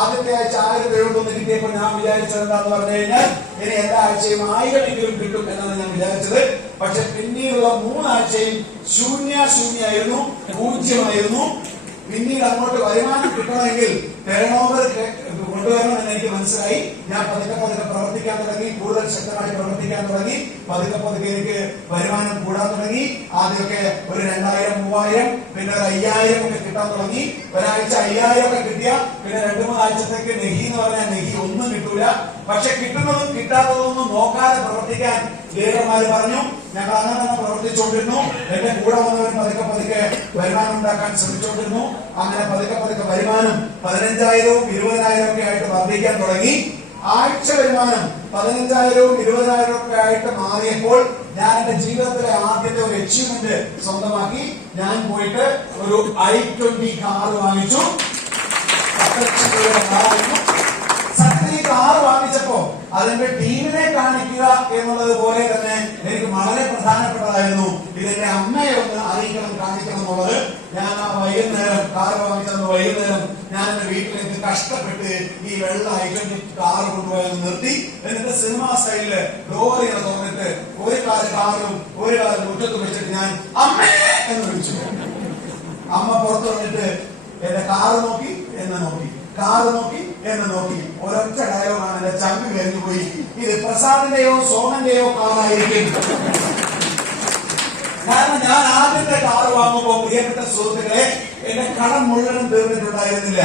ആദ്യത്തെ ആഴ്ച 1071 കിട്ടിയപ്പോൾ ഞാൻ വിചാരിച്ചത് എന്താന്ന് പറഞ്ഞു കഴിഞ്ഞാൽ ഇനി എല്ലാ ആഴ്ചയും 1000 കിട്ടും എന്നാണ് ഞാൻ വിചാരിച്ചത്. പക്ഷെ പിന്നീടുള്ള 3 ആഴ്ചയും ശൂന്യായിരുന്നു, 0 പിന്നീട് അങ്ങോട്ട് വരുമാനം കിട്ടണമെങ്കിൽ ടേൺ ഓവർ കൊണ്ടുവരണമെന്ന് എനിക്ക് മനസ്സിലായി. ഞാൻ പതുക്കെ പ്രവർത്തിക്കാൻ തുടങ്ങി, കൂടുതൽ ശക്തമായി പ്രവർത്തിക്കാൻ തുടങ്ങി. പതുക്കെ എനിക്ക് വരുമാനം കൂടാൻ തുടങ്ങി. ആദ്യമൊക്കെ ഒരു 2000, 3000, പിന്നെ ഒരു 5000 ഒക്കെ കിട്ടാൻ തുടങ്ങി. ഒരാഴ്ച 5000 ഒക്കെ കിട്ടിയ പിന്നെ 2-3 ആഴ്ചത്തേക്ക് നെഹി എന്ന് പറഞ്ഞാൽ നെഹി ഒന്നും കിട്ടൂല. പക്ഷെ കിട്ടുന്നതും കിട്ടാത്തതൊന്നും നോക്കാതെ പ്രവർത്തിക്കാൻ ലീഡർമാര് പറഞ്ഞു. ഞങ്ങൾ അങ്ങനെ തന്നെ പ്രവർത്തിച്ചുകൊണ്ടിരുന്നു. എന്റെ കൂടെ വന്നവർ പതുക്കെ വരുമാനം ഉണ്ടാക്കാൻ ശ്രമിച്ചുകൊണ്ടിരുന്നു. അങ്ങനെ പതുക്കെ വരുമാനം 15,000-ഉം 20,000 ഒക്കെ ആയിട്ട് വർദ്ധിക്കാൻ തുടങ്ങി. ആഴ്ച വരുമാനം 15,000-ഉം 20,000 ഒക്കെ ആയിട്ട് മാറിയപ്പോൾ ഞാൻ എന്റെ ജീവിതത്തിലെ ആദ്യത്തെ ഒരു അച്ചീവ്മെന്റ് സ്വന്തമാക്കി. ഞാൻ പോയിട്ട് ഒരു i20 കാർ വാങ്ങിച്ചു. 10 ലക്ഷം രൂപയുടെ കാറായിരുന്നു. സത്യത്തിൽ ഈ കാർ വാങ്ങിച്ചപ്പോ അതിന്റെ ടീമിനെ കാണിക്കുക എന്നുള്ളത് പോലെ തന്നെ എനിക്ക് വളരെ പ്രധാനപ്പെട്ടതായിരുന്നു. ഇതെന്റെ അമ്മയെ ഒന്ന് അറിയിക്കണം, കാണിക്കണം എന്നുള്ളത്. ഞാൻ ആ വൈകുന്നേരം കാർ വാങ്ങിച്ചത് വൈകുന്നേരം ഞാൻ എന്റെ വീട്ടിലേക്ക് കഷ്ടപ്പെട്ട് ഈ വെള്ള i20 കാർ കൊണ്ടുപോയി നിർത്തി. എന്നിട്ട് സിനിമാ സ്റ്റൈലില് ഡോറിങ്ങനെ തുറന്നിട്ട് ഒരു കാല് കാറിലും ഒരു കാലം മുറ്റത്ത് വെച്ചിട്ട് ഞാൻ അമ്മേ എന്ന് വിളിച്ചു. അമ്മ പുറത്തു വന്നിട്ട് എന്റെ കാറ് നോക്കി, എന്നെ നോക്കി, കാറ് നോക്കി, എന്നെ നോക്കി. ഒരൊറ്റ ഡയലോഗാണ് എന്റെ ചങ്ക് കഴിഞ്ഞു പോയി. ഇത് പ്രസാദിന്റെയോ സോമന്റെയോ കാറായിരിക്കും. കാരണം ഞാൻ ആദ്യത്തെ കാർ വാങ്ങുമ്പോൾ പ്രിയപ്പെട്ട സുഹൃത്തുക്കളെ എന്റെ കടം മുഴുവനും തീർന്നിട്ടുണ്ടായിരുന്നില്ല.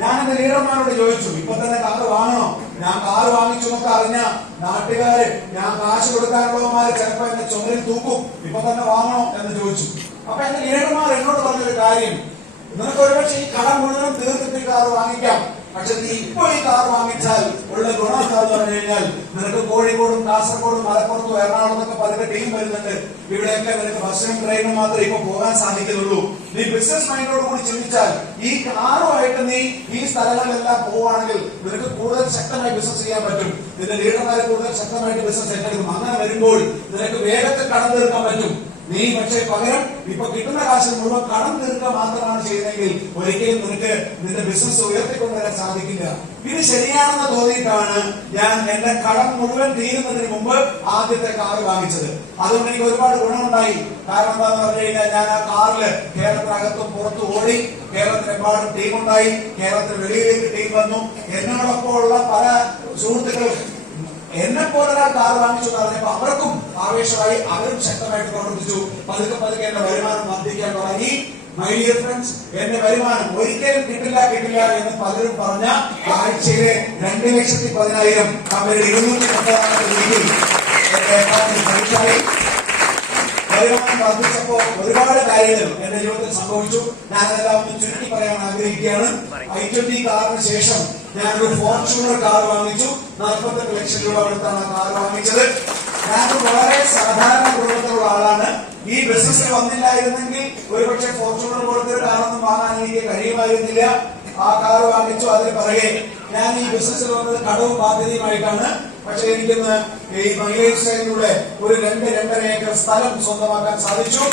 ഞാൻ എന്റെ ലീഡർമാരോട് ചോദിച്ചു, ഇപ്പൊ തന്നെ കാർ വാങ്ങണോ? ഞാൻ കാർ വാങ്ങിച്ചു എന്നൊക്കെ അറിഞ്ഞ നാട്ടുകാര്, ഞാൻ കാശ് കൊടുക്കാനുള്ളവന്മാര് ചിലപ്പോ എന്നെ ചുമരിൽ തൂക്കും. ഇപ്പൊ തന്നെ വാങ്ങണോ എന്ന് ചോദിച്ചു. അപ്പൊ എന്റെ ലീഡർമാർ എന്നോട് പറഞ്ഞൊരു കാര്യം, നിനക്ക് ഒരുപക്ഷെ ഈ കടം മുഴുവൻ തീർത്തിട്ട് കാർ വാങ്ങിക്കാം. പക്ഷെ നീ ഇപ്പൊ ഈ കാർ വാങ്ങിച്ചാൽ ഉള്ള ഗുണം എന്താന്ന് പറഞ്ഞു കഴിഞ്ഞാൽ നിനക്ക് കോഴിക്കോടും കാസർഗോഡും മലപ്പുറത്തും എറണാകുളത്തൊക്കെ പലരുടെ ടീം വരുന്നുണ്ട്. ഇവിടെയൊക്കെ നിനക്ക് ബസ്സിനും ട്രെയിനും മാത്രമേ ഇപ്പൊ പോകാൻ സാധിക്കുന്നുള്ളൂ. നീ ബിസിനസ് മൈൻഡോട് കൂടി ചിന്തിച്ചാൽ ഈ കാറുമായിട്ട് നീ ഈ സ്ഥലങ്ങളിലെല്ലാം പോവുകയാണെങ്കിൽ നിനക്ക് കൂടുതൽ ശക്തമായി ബിസിനസ് ചെയ്യാൻ പറ്റും. നിന്റെ ലീഡർമാരെ കൂടുതൽ ശക്തമായിട്ട് ബിസിനസ് ഏറ്റെടുക്കും. അങ്ങനെ വരുമ്പോൾ നിനക്ക് വേഗത്തിൽ കടം തീർക്കാൻ പറ്റും. നീ പക്ഷെ പകരം ഇപ്പൊ കിട്ടുന്ന കാശ് മുഴുവൻ കടം തീർക്കുക മാത്രമാണ് ചെയ്യുന്നതെങ്കിൽ ഒരിക്കലും നിനക്ക് നിന്റെ ബിസിനസ് ഉയർത്തിക്കൊണ്ടുവരാൻ സാധിക്കില്ല. ഇത് ശരിയാണെന്ന് തോന്നിയിട്ടാണ് ഞാൻ എന്റെ കടം മുഴുവൻ തീരുന്നതിന് മുമ്പ് ആദ്യത്തെ കാർ വാങ്ങിച്ചത്. അതുകൊണ്ട് എനിക്ക് ഒരുപാട് ഗുണമുണ്ടായി. കാരണം എന്താന്ന് പറഞ്ഞു കഴിഞ്ഞാൽ ഞാൻ ആ കാറില് കേരളത്തിനകത്തും പുറത്തും ഓടി. കേരളത്തിലെമ്പാടും ടീമുണ്ടായി. കേരളത്തിന് വെളിയിലേക്ക് ടീം വന്നു. എന്നോടൊപ്പം ഉള്ള പല സുഹൃത്തുക്കളും എന്നെ പോലെ കാർ വാങ്ങിച്ചു പറഞ്ഞപ്പോ അവർക്കും ആവേശമായി, അവരും ശക്തമായിട്ട് പ്രവർത്തിച്ചു. പതുക്കെ എന്റെ വരുമാനം വർദ്ധിക്കാൻ തുടങ്ങി. മൈ ഡിയർ ഫ്രണ്ട്സ്, എന്റെ വരുമാനം ഒരിക്കലും കിട്ടില്ല എന്ന് പലരും പറഞ്ഞ ആഴ്ചയിലെ 2,10,000 അവരുടെ 230 രീതിയിൽ എന്റെ അക്കൗണ്ടിൽ പൈസയായി. വരുമാനം വർദ്ധിച്ചപ്പോ ഒരുപാട് കാര്യങ്ങൾ എന്റെ ജീവിതത്തിൽ സംഭവിച്ചു. ഞാനതെല്ലാം ഒന്ന് ചുരുക്കി പറയാൻ ആഗ്രഹിക്കുകയാണ്. i20 കാറിന് ശേഷം ഞാനൊരു ഫോർച്യൂണർ കാർ വാങ്ങിച്ചു. 48 ലക്ഷം രൂപ കൊടുത്താണ് ആ കാർ വാങ്ങിച്ചത്. ഞാനൊരു വളരെ സാധാരണ കുടുംബത്തിലുള്ള ആളാണ്. ഈ ബിസിനസ് വന്നില്ലായിരുന്നെങ്കിൽ ഒരുപക്ഷെ ഫോർച്യൂണർ കൊടുത്തൊരു കാറൊന്നും വാങ്ങാൻ എനിക്ക് കഴിയുമായിരുന്നില്ല. ആ കാർ വാങ്ങിച്ചു. അതിന് പിറകെ ഞാൻ ഈ ബിസിനസ്സിൽ വന്നത് കടവും ബാധ്യതയുമായിട്ടാണ്. പക്ഷെ എനിക്കിന്ന് ഈ മൈലേജ് സ്റ്റൈലിലൂടെ ഒരു 2-2.5 ഏക്കർ സ്ഥലം സ്വന്തമാക്കാൻ സാധിച്ചു.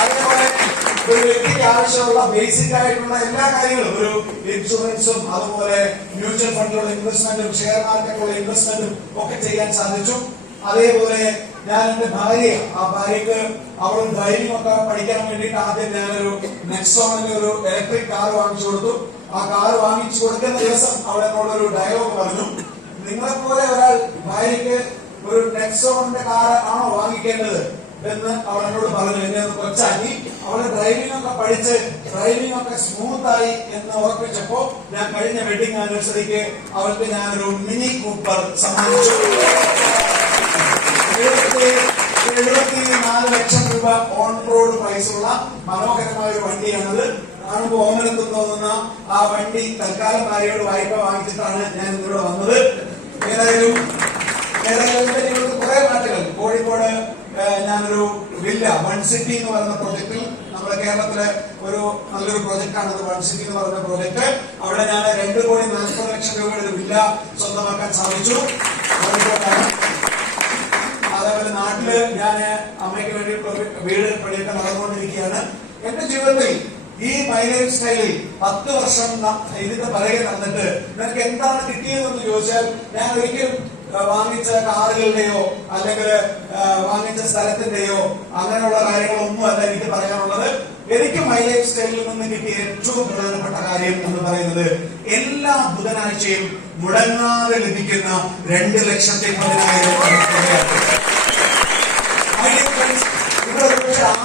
അതേപോലെ ഒരു വ്യക്തിക്ക് ആവശ്യമുള്ള ബേസിക് ആയിട്ടുള്ള എല്ലാ കാര്യങ്ങളും, ഒരു ഇൻഷുറൻസും അതുപോലെ മ്യൂച്വൽ ഫണ്ടിലുള്ള ഇൻവെസ്റ്റ്മെന്റും ഷെയർ മാർക്കറ്റിലുള്ള ഇൻവെസ്റ്റ്മെന്റും ഒക്കെ ചെയ്യാൻ സാധിച്ചു. അതേപോലെ ഞാൻ എന്റെ ഭാര്യയെ, ആ ഭാര്യക്ക് അവളും ഡ്രൈവിംഗ് ഒക്കെ പഠിക്കാൻ വേണ്ടിയിട്ട് ആദ്യം ഞാനൊരു നെക്സോണിന്റെ ഒരു ഇലക്ട്രിക് കാർ വാങ്ങിച്ചു കൊടുത്തു. ആ കാർ വാങ്ങിച്ചു കൊടുക്കുന്ന ദിവസം അവൾ എന്നോടൊരു ഡയലോഗ് പറഞ്ഞു, നിങ്ങളെപ്പോലെ ഒരാൾ ഭാര്യയ്ക്ക് ഒരു നെക്സോണിന്റെ കാർ ആണോ വാങ്ങിക്കേണ്ടത് എന്ന് അവൾ എന്നോട് പറഞ്ഞു. എന്നെ ഒന്ന് കൊച്ചാക്കി. അവള് ഡ്രൈവിംഗ് ഒക്കെ പഠിച്ച് ഡ്രൈവിംഗ് ഒക്കെ സ്മൂത്ത് ആയി എന്ന് ഉറപ്പിച്ചപ്പോ ഞാൻ കഴിഞ്ഞ വെഡിങ് ആനിവേഴ്സറിക്ക് അവൾക്ക് ഞാനൊരു മിനി കൂപ്പർ സമ്മാനിച്ചു. 74 ലക്ഷം രൂപ ഓൺ റോഡ് പ്രൈസുള്ള മനോഹരമായ ഒരു വണ്ടിയാണത്. കാണുമ്പോൾ ഓമനത്തും തോന്നുന്ന ആ വണ്ടി തൽക്കാലം ഭാര്യയോട് വായ്പ വാങ്ങിച്ചിട്ടാണ് ഞാൻ ഇതിലൂടെ വന്നത്. ഏതായാലും കുറെ മാറ്റങ്ങൾ. കോഴിക്കോട് ഞാനൊരു വില്ല, വൺ സിറ്റി എന്ന് പറയുന്ന പ്രോജക്റ്റിൽ, നമ്മുടെ കേരളത്തിലെ ഒരു നല്ലൊരു പ്രോജക്റ്റാണ് വൺ സിറ്റി എന്ന് പറയുന്ന പ്രോജക്ട്. അവിടെ ഞാൻ 2,40 ലക്ഷം രൂപയുടെ ഒരു വില്ല സ്വന്തമാക്കാൻ സാധിച്ചു. കോഴിക്കോട്ടാണ്. അതേപോലെ നാട്ടില് ഞാൻ അമ്മയ്ക്ക് വേണ്ടി വീട് പണിയൊക്കെ നടന്നുകൊണ്ടിരിക്കുകയാണ്. എന്റെ ജീവിതത്തിൽ ഈ മൈ ലൈഫ് സ്റ്റൈലിൽ 10 വർഷം ഇതിന്റെ പിറകെ നടന്നിട്ട് നിനക്ക് എന്താണ് കിട്ടിയതെന്ന് ചോദിച്ചാൽ, ഞാൻ ഒരിക്കലും വാങ്ങിച്ച കാറുകളുടെയോ അല്ലെങ്കിൽ വാങ്ങിച്ച സ്ഥലത്തിന്റെയോ അങ്ങനെയുള്ള കാര്യങ്ങളൊന്നും അല്ല എനിക്ക് പറയാനുള്ളത്. എനിക്ക് മൈ ലൈഫ് സ്റ്റൈലിൽ നിന്ന് കിട്ടിയ ഏറ്റവും പ്രധാനപ്പെട്ട കാര്യം എന്ന് പറയുന്നത്, എല്ലാ ബുധനാഴ്ചയും മുടങ്ങാതെ ലഭിക്കുന്ന 2,10,000. ഇവിടെ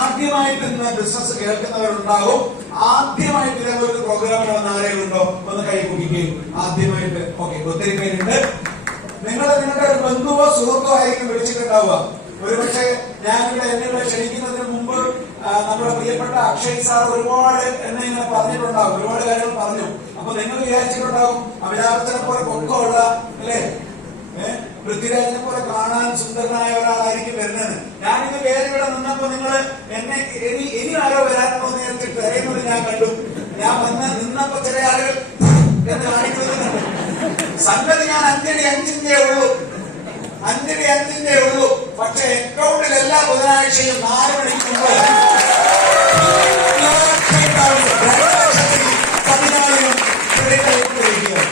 ആദ്യമായിട്ട് ഇന്ന് ബിസിനസ് കേൾക്കുന്നവരുണ്ടാകും. ആദ്യമായിട്ട് ഇതേപോലെ പ്രോഗ്രാമിൽ വന്ന ആരെങ്കിലും ഉണ്ടോ? ഒന്ന് കൈ കുടിക്കുകയും. ആദ്യമായിട്ട് ഓക്കെ, ഒത്തിരി പേരുണ്ട്. നിങ്ങളുടെ ഒരു ബന്ധുവോ സുഹൃത്തോ ആയിരിക്കും വിളിച്ചിട്ടുണ്ടാവുക. ഒരുപക്ഷെ ഞാനിവിടെ എന്നെ ക്ഷണിക്കുന്നതിന് മുമ്പ് നമ്മുടെ പ്രിയപ്പെട്ട അക്ഷയ് സാർ ഒരുപാട് എന്നെ ഇങ്ങനെ പറഞ്ഞിട്ടുണ്ടാവും, ഒരുപാട് കാര്യങ്ങൾ പറഞ്ഞു. അപ്പൊ നിങ്ങൾ വിചാരിച്ചിട്ടുണ്ടാവും അഭിലാഷനെ പോലെ പൊക്കമുള്ള അല്ലേ, പൃഥ്വിരാജിനെ പോലെ കാണാൻ സുന്ദരനായ ഒരാളായിരിക്കും വരുന്നത്. ഞാനിത് വേറെ ഇവിടെ നിന്നപ്പോ നിങ്ങൾ എന്നെ ഇനി ആരോ വരാനോ നേരത്തെ തിരയുന്നത് ഞാൻ കണ്ടു. ഞാൻ നിന്നപ്പോ ചില ആളുകൾ എന്ന് കാണിക്കുന്നത് സംഗതി ഞാൻ 5.5 ഉള്ളൂ, 5.5 ഉള്ളൂ. പക്ഷെ അക്കൗണ്ടിൽ എല്ലാ ബുധനാഴ്ചയും 4 മണിക്ക് മുമ്പ് 2,10,000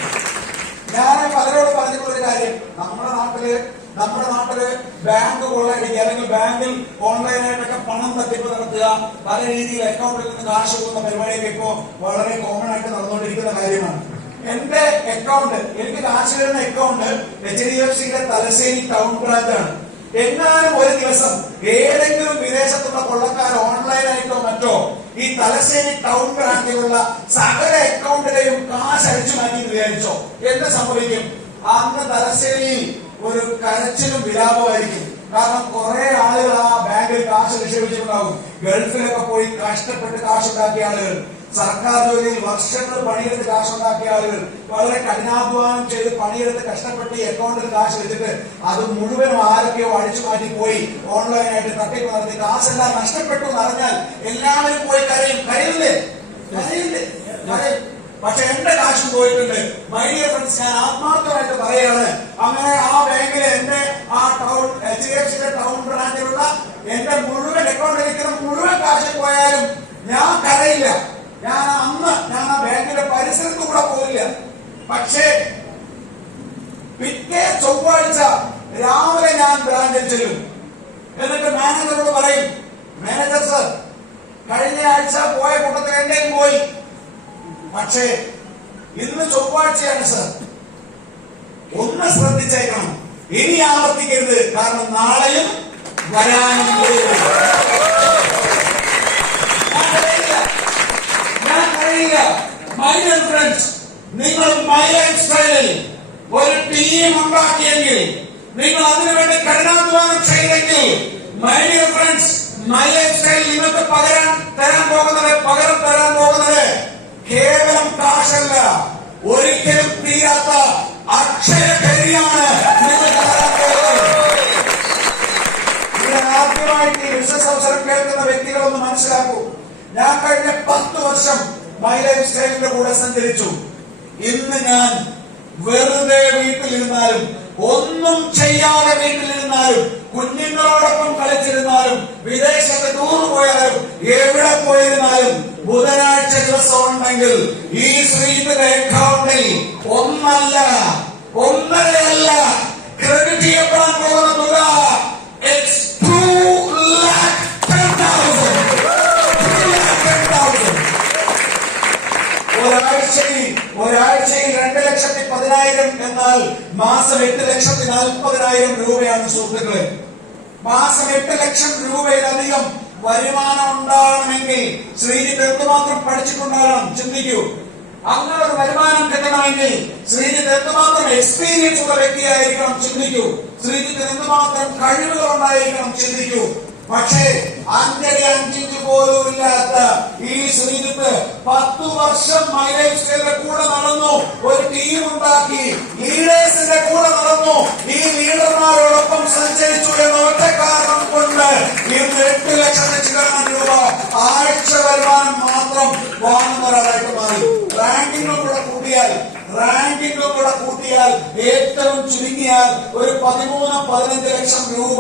ഞാൻ പലരോട് പറഞ്ഞിട്ടുള്ളൊരു കാര്യം, നമ്മുടെ നാട്ടില് ബാങ്ക് കൊള്ളയടിക്കുക അല്ലെങ്കിൽ ബാങ്കിൽ ഓൺലൈനായിട്ടൊക്കെ പണം തട്ടിപ്പ് നടത്തുക, പല രീതിയിൽ അക്കൗണ്ടിൽ നിന്ന് കാശ് പോകുന്ന പരിപാടിയൊക്കെ ഇപ്പോ വളരെ കോമൺ ആയിട്ട് നടന്നുകൊണ്ടിരിക്കുന്ന കാര്യമാണ്. എന്റെ അക്കൗണ്ട്, എനിക്ക് കാശ് വരുന്ന അക്കൗണ്ട് HDFCയുടെ തലശ്ശേരി ടൗൺ ബ്രാഞ്ചാണ്. എങ്ങാനും ഒരു ദിവസം ഏതെങ്കിലും വിദേശത്തുള്ള കൊള്ളക്കാർ ഓൺലൈനായിട്ടോ മറ്റോ ഈ തലശ്ശേരി ടൗൺ ബ്രാഞ്ചിലുള്ള സകല അക്കൗണ്ടിലെയും കാശ് അടിച്ചു മാറ്റി വിചാരിച്ചോ, എന്ത് സംഭവിക്കും? അന്ന് തലശ്ശേരിയിൽ ഒരു കരച്ചിലും വിലാപമായിരിക്കും. കാരണം കുറെ ആളുകൾ ആ ബാങ്കിൽ കാശ് നിക്ഷേപിച്ചിട്ടുണ്ടാവും. ഗൾഫിലൊക്കെ പോയി കഷ്ടപ്പെട്ട് കാശുണ്ടാക്കിയ ആളുകൾ, സർക്കാർ ജോലിയിൽ വർഷങ്ങൾ പണിയെടുത്ത് കാശുണ്ടാക്കിയ ആളുകൾ, വളരെ കഠിനാധ്വാനം ചെയ്ത് പണിയെടുത്ത് കഷ്ടപ്പെട്ട് ഈ അക്കൗണ്ടിൽ കാശ് വെച്ചിട്ട് അത് മുഴുവനും ആരൊക്കെയോ അടിച്ചു മാറ്റി പോയി ഓൺലൈനായിട്ട് തട്ടിപ്പ് നടത്തി കാശെല്ലാം നഷ്ടപ്പെട്ടു എന്ന് അറിഞ്ഞാൽ എല്ലാവരും പോയി കരയും. കരയില്ലേ? പക്ഷെ എന്റെ കാശും പോയിട്ടുണ്ട്. മൈ ഡിയർ ഫ്രണ്ട്സ്, ഞാൻ ആത്മാർത്ഥമായിട്ട് പറയാണ്, അങ്ങനെ ആ ബാങ്കിലെ എന്റെ ആ ടൗൺ HDFCയുടെ ടൗൺ ബ്രാഞ്ചിലുള്ള എന്റെ മുഴുവൻ അക്കൗണ്ടിലിരിക്കുന്ന മുഴുവൻ കാശ് പോയാലും ഞാൻ കരയില്ല. ഞാൻ ആ ബാങ്കിന്റെ പരിസരത്ത് കൂടെ പോയില്ല. പക്ഷേ പിറ്റേ ചൊവ്വാഴ്ച രാവിലെ ഞാൻ ബ്രാഞ്ചിൽ ചെല്ലും. എന്നിട്ട് മാനേജറോട് പറയും, മാനേജർ സർ, കഴിഞ്ഞ ആഴ്ച പോയ കൂട്ടത്തിൽ എന്റെയും പോയി, പക്ഷേ ഇന്ന് ചൊവ്വാഴ്ചയാണ് സർ, ഒന്ന് ശ്രദ്ധിച്ചേക്കണം, ഇനി ആവർത്തിക്കരുത്, കാരണം നാളെയും വരാനും ഞാൻ കഴിയില്ല. മൈ ഡിയർ ഫ്രണ്ട്സ്, നിങ്ങൾ മൈ ലൈഫ് സ്റ്റൈലിൽ ഒരു ടീം ഉണ്ടാക്കിയെങ്കിൽ, നിങ്ങൾ അതിനുവേണ്ടി കഠിനാധ്വാനം ചെയ്തെങ്കിൽ, my dear friends, my life style നിങ്ങൾക്ക് പകരം തരാൻ പോകുന്നത് കേവലം കാശല്ല, ഒരിക്കലും തീരാത്ത അക്ഷയഖനിയാണ് നിങ്ങൾ തരാൻ പോകുന്നത്. ഇവിടെ ആദ്യമായിട്ട് ഈ ബിസിനസ് അവസരം കേൾക്കുന്ന വ്യക്തികളൊന്ന് മനസ്സിലാക്കൂ. ഞാൻ കഴിഞ്ഞ 10 വർഷം മൈ ലൈഫ് സ്റ്റൈലിന്റെ കൂടെ സഞ്ചരിച്ചു. ഇന്ന് ഞാൻ വെറുതെ വീട്ടിലിരുന്നാലും, ഒന്നും ചെയ്യാതെ വീട്ടിലിരുന്നാലും, കുഞ്ഞുങ്ങളോടൊപ്പം കളിച്ചിരുന്നാലും, വിദേശത്ത് ടൂർ പോയാലും, എവിടെ പോയിരുന്നാലും, ബുധനാഴ്ച ദിവസം ഉണ്ടെങ്കിൽ ഈ ശ്രീജിത്തിന്റെ അക്കൗണ്ടിൽ 1.5 ക്രെഡിറ്റ് ചെയ്യപ്പെടാൻ പോകുന്ന തുക ഒരാഴ്ചയിൽ 2,10,000 എന്നാൽ മാസം 8,40,000 രൂപയാണ് സുഹൃത്തുക്കളെ. മാസം 8 ലക്ഷം രൂപയിലധികം വരുമാനം ഉണ്ടാകണമെങ്കിൽ ശ്രീജിത്ത് എന്തുമാത്രം പഠിച്ചിട്ടുണ്ടാകണം ചിന്തിക്കൂ. അങ്ങനെ ഒരു വരുമാനം കിട്ടണമെങ്കിൽ ശ്രീജിത്ത് എന്തുമാത്രം എക്സ്പീരിയൻസ് ഉള്ള വ്യക്തിയായിരിക്കണം ചിന്തിക്കൂ. ശ്രീജിത്തിന് എന്തുമാത്രം കഴിവുകൾ ഉണ്ടായിരിക്കണം ചിന്തിക്കൂ. പക്ഷേ 5.5 പോലും ഇല്ലാത്ത ഈ ശ്രീജിത്ത് 10 വർഷം മൈ ലൈഫ് സ്റ്റൈലിന്റെ കൂടെ നടന്നു, ഒരു ടീം ഉണ്ടാക്കി, ലീഡേഴ്സിന്റെ കൂടെ നടന്നു. ഈ ലീഡർമാരോടൊപ്പം സഞ്ചരിച്ചു എന്ന ഒറ്റ കാരണം കൊണ്ട് ഇന്ന് 8,00,000 രൂപ ആഴ്ച വരുമാനം മാത്രം വാങ്ങുന്ന ഒരാളായിട്ട് മാറി. റാങ്കിങ്ങും കൂടെ കൂട്ടിയാൽ ഏറ്റവും ചുരുങ്ങിയാൽ ഒരു 13-15 ലക്ഷം രൂപ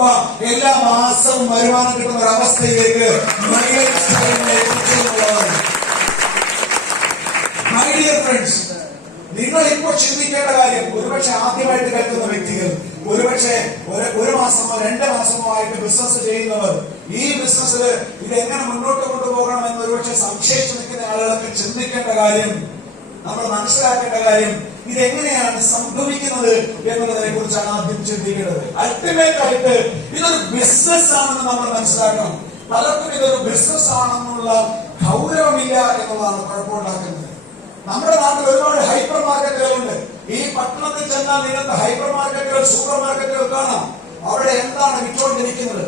എല്ലാ മാസവും വരുമാനം കിട്ടുന്ന ഒരവസ്ഥയിലേക്ക് മൈ ലൈഫ് സ്റ്റൈലിനെ എത്തിച്ചെന്നുള്ളതാണ്. ഡിയർ ഫ്രണ്ട്സ്, നിങ്ങൾ ഇപ്പോൾ ചിന്തിക്കേണ്ട കാര്യം, ഒരുപക്ഷെ ആദ്യമായിട്ട് കേൾക്കുന്ന വ്യക്തികൾ, ഒരുപക്ഷെ ഒരു മാസമോ 2 മാസമോ ആയിട്ട് ബിസിനസ് ചെയ്യുന്നവർ, ഈ ബിസിനസ്സിൽ ഇതെങ്ങനെ മുന്നോട്ട് കൊണ്ടുപോകണം എന്ന് ഒരുപക്ഷെ സംശയിച്ചു നിൽക്കുന്ന ആളുകളൊക്കെ ചിന്തിക്കേണ്ട കാര്യം, നമ്മൾ മനസ്സിലാക്കേണ്ട കാര്യം, ഇതെങ്ങനെയാണ് സംഭവിക്കുന്നത് എന്നുള്ളതിനെ കുറിച്ചാണ് ആദ്യം ചിന്തിക്കേണ്ടത്. അൾട്ടിമേറ്റ് ആയിട്ട് ഇതൊരു ബിസിനസ് ആണെന്ന് നമ്മൾ മനസ്സിലാക്കണം. പലർക്കും ഇതൊരു ബിസിനസ് ആണെന്നുള്ള ഗൗരവമില്ല എന്നുള്ളതാണ് കുഴപ്പമുണ്ടാക്കുന്നത്. നമ്മുടെ നാട്ടിൽ ഒരുപാട് ഹൈപ്പർ മാർക്കറ്റുകളുണ്ട്. ഈ പട്ടണത്തിൽ ചെന്നാൽ നിങ്ങൾക്ക് ഹൈപ്പർ മാർക്കറ്റുകൾ, സൂപ്പർ മാർക്കറ്റുകൾ കാണാം. അവിടെ എന്താണ് വിറ്റോണ്ടിരിക്കുന്നത്?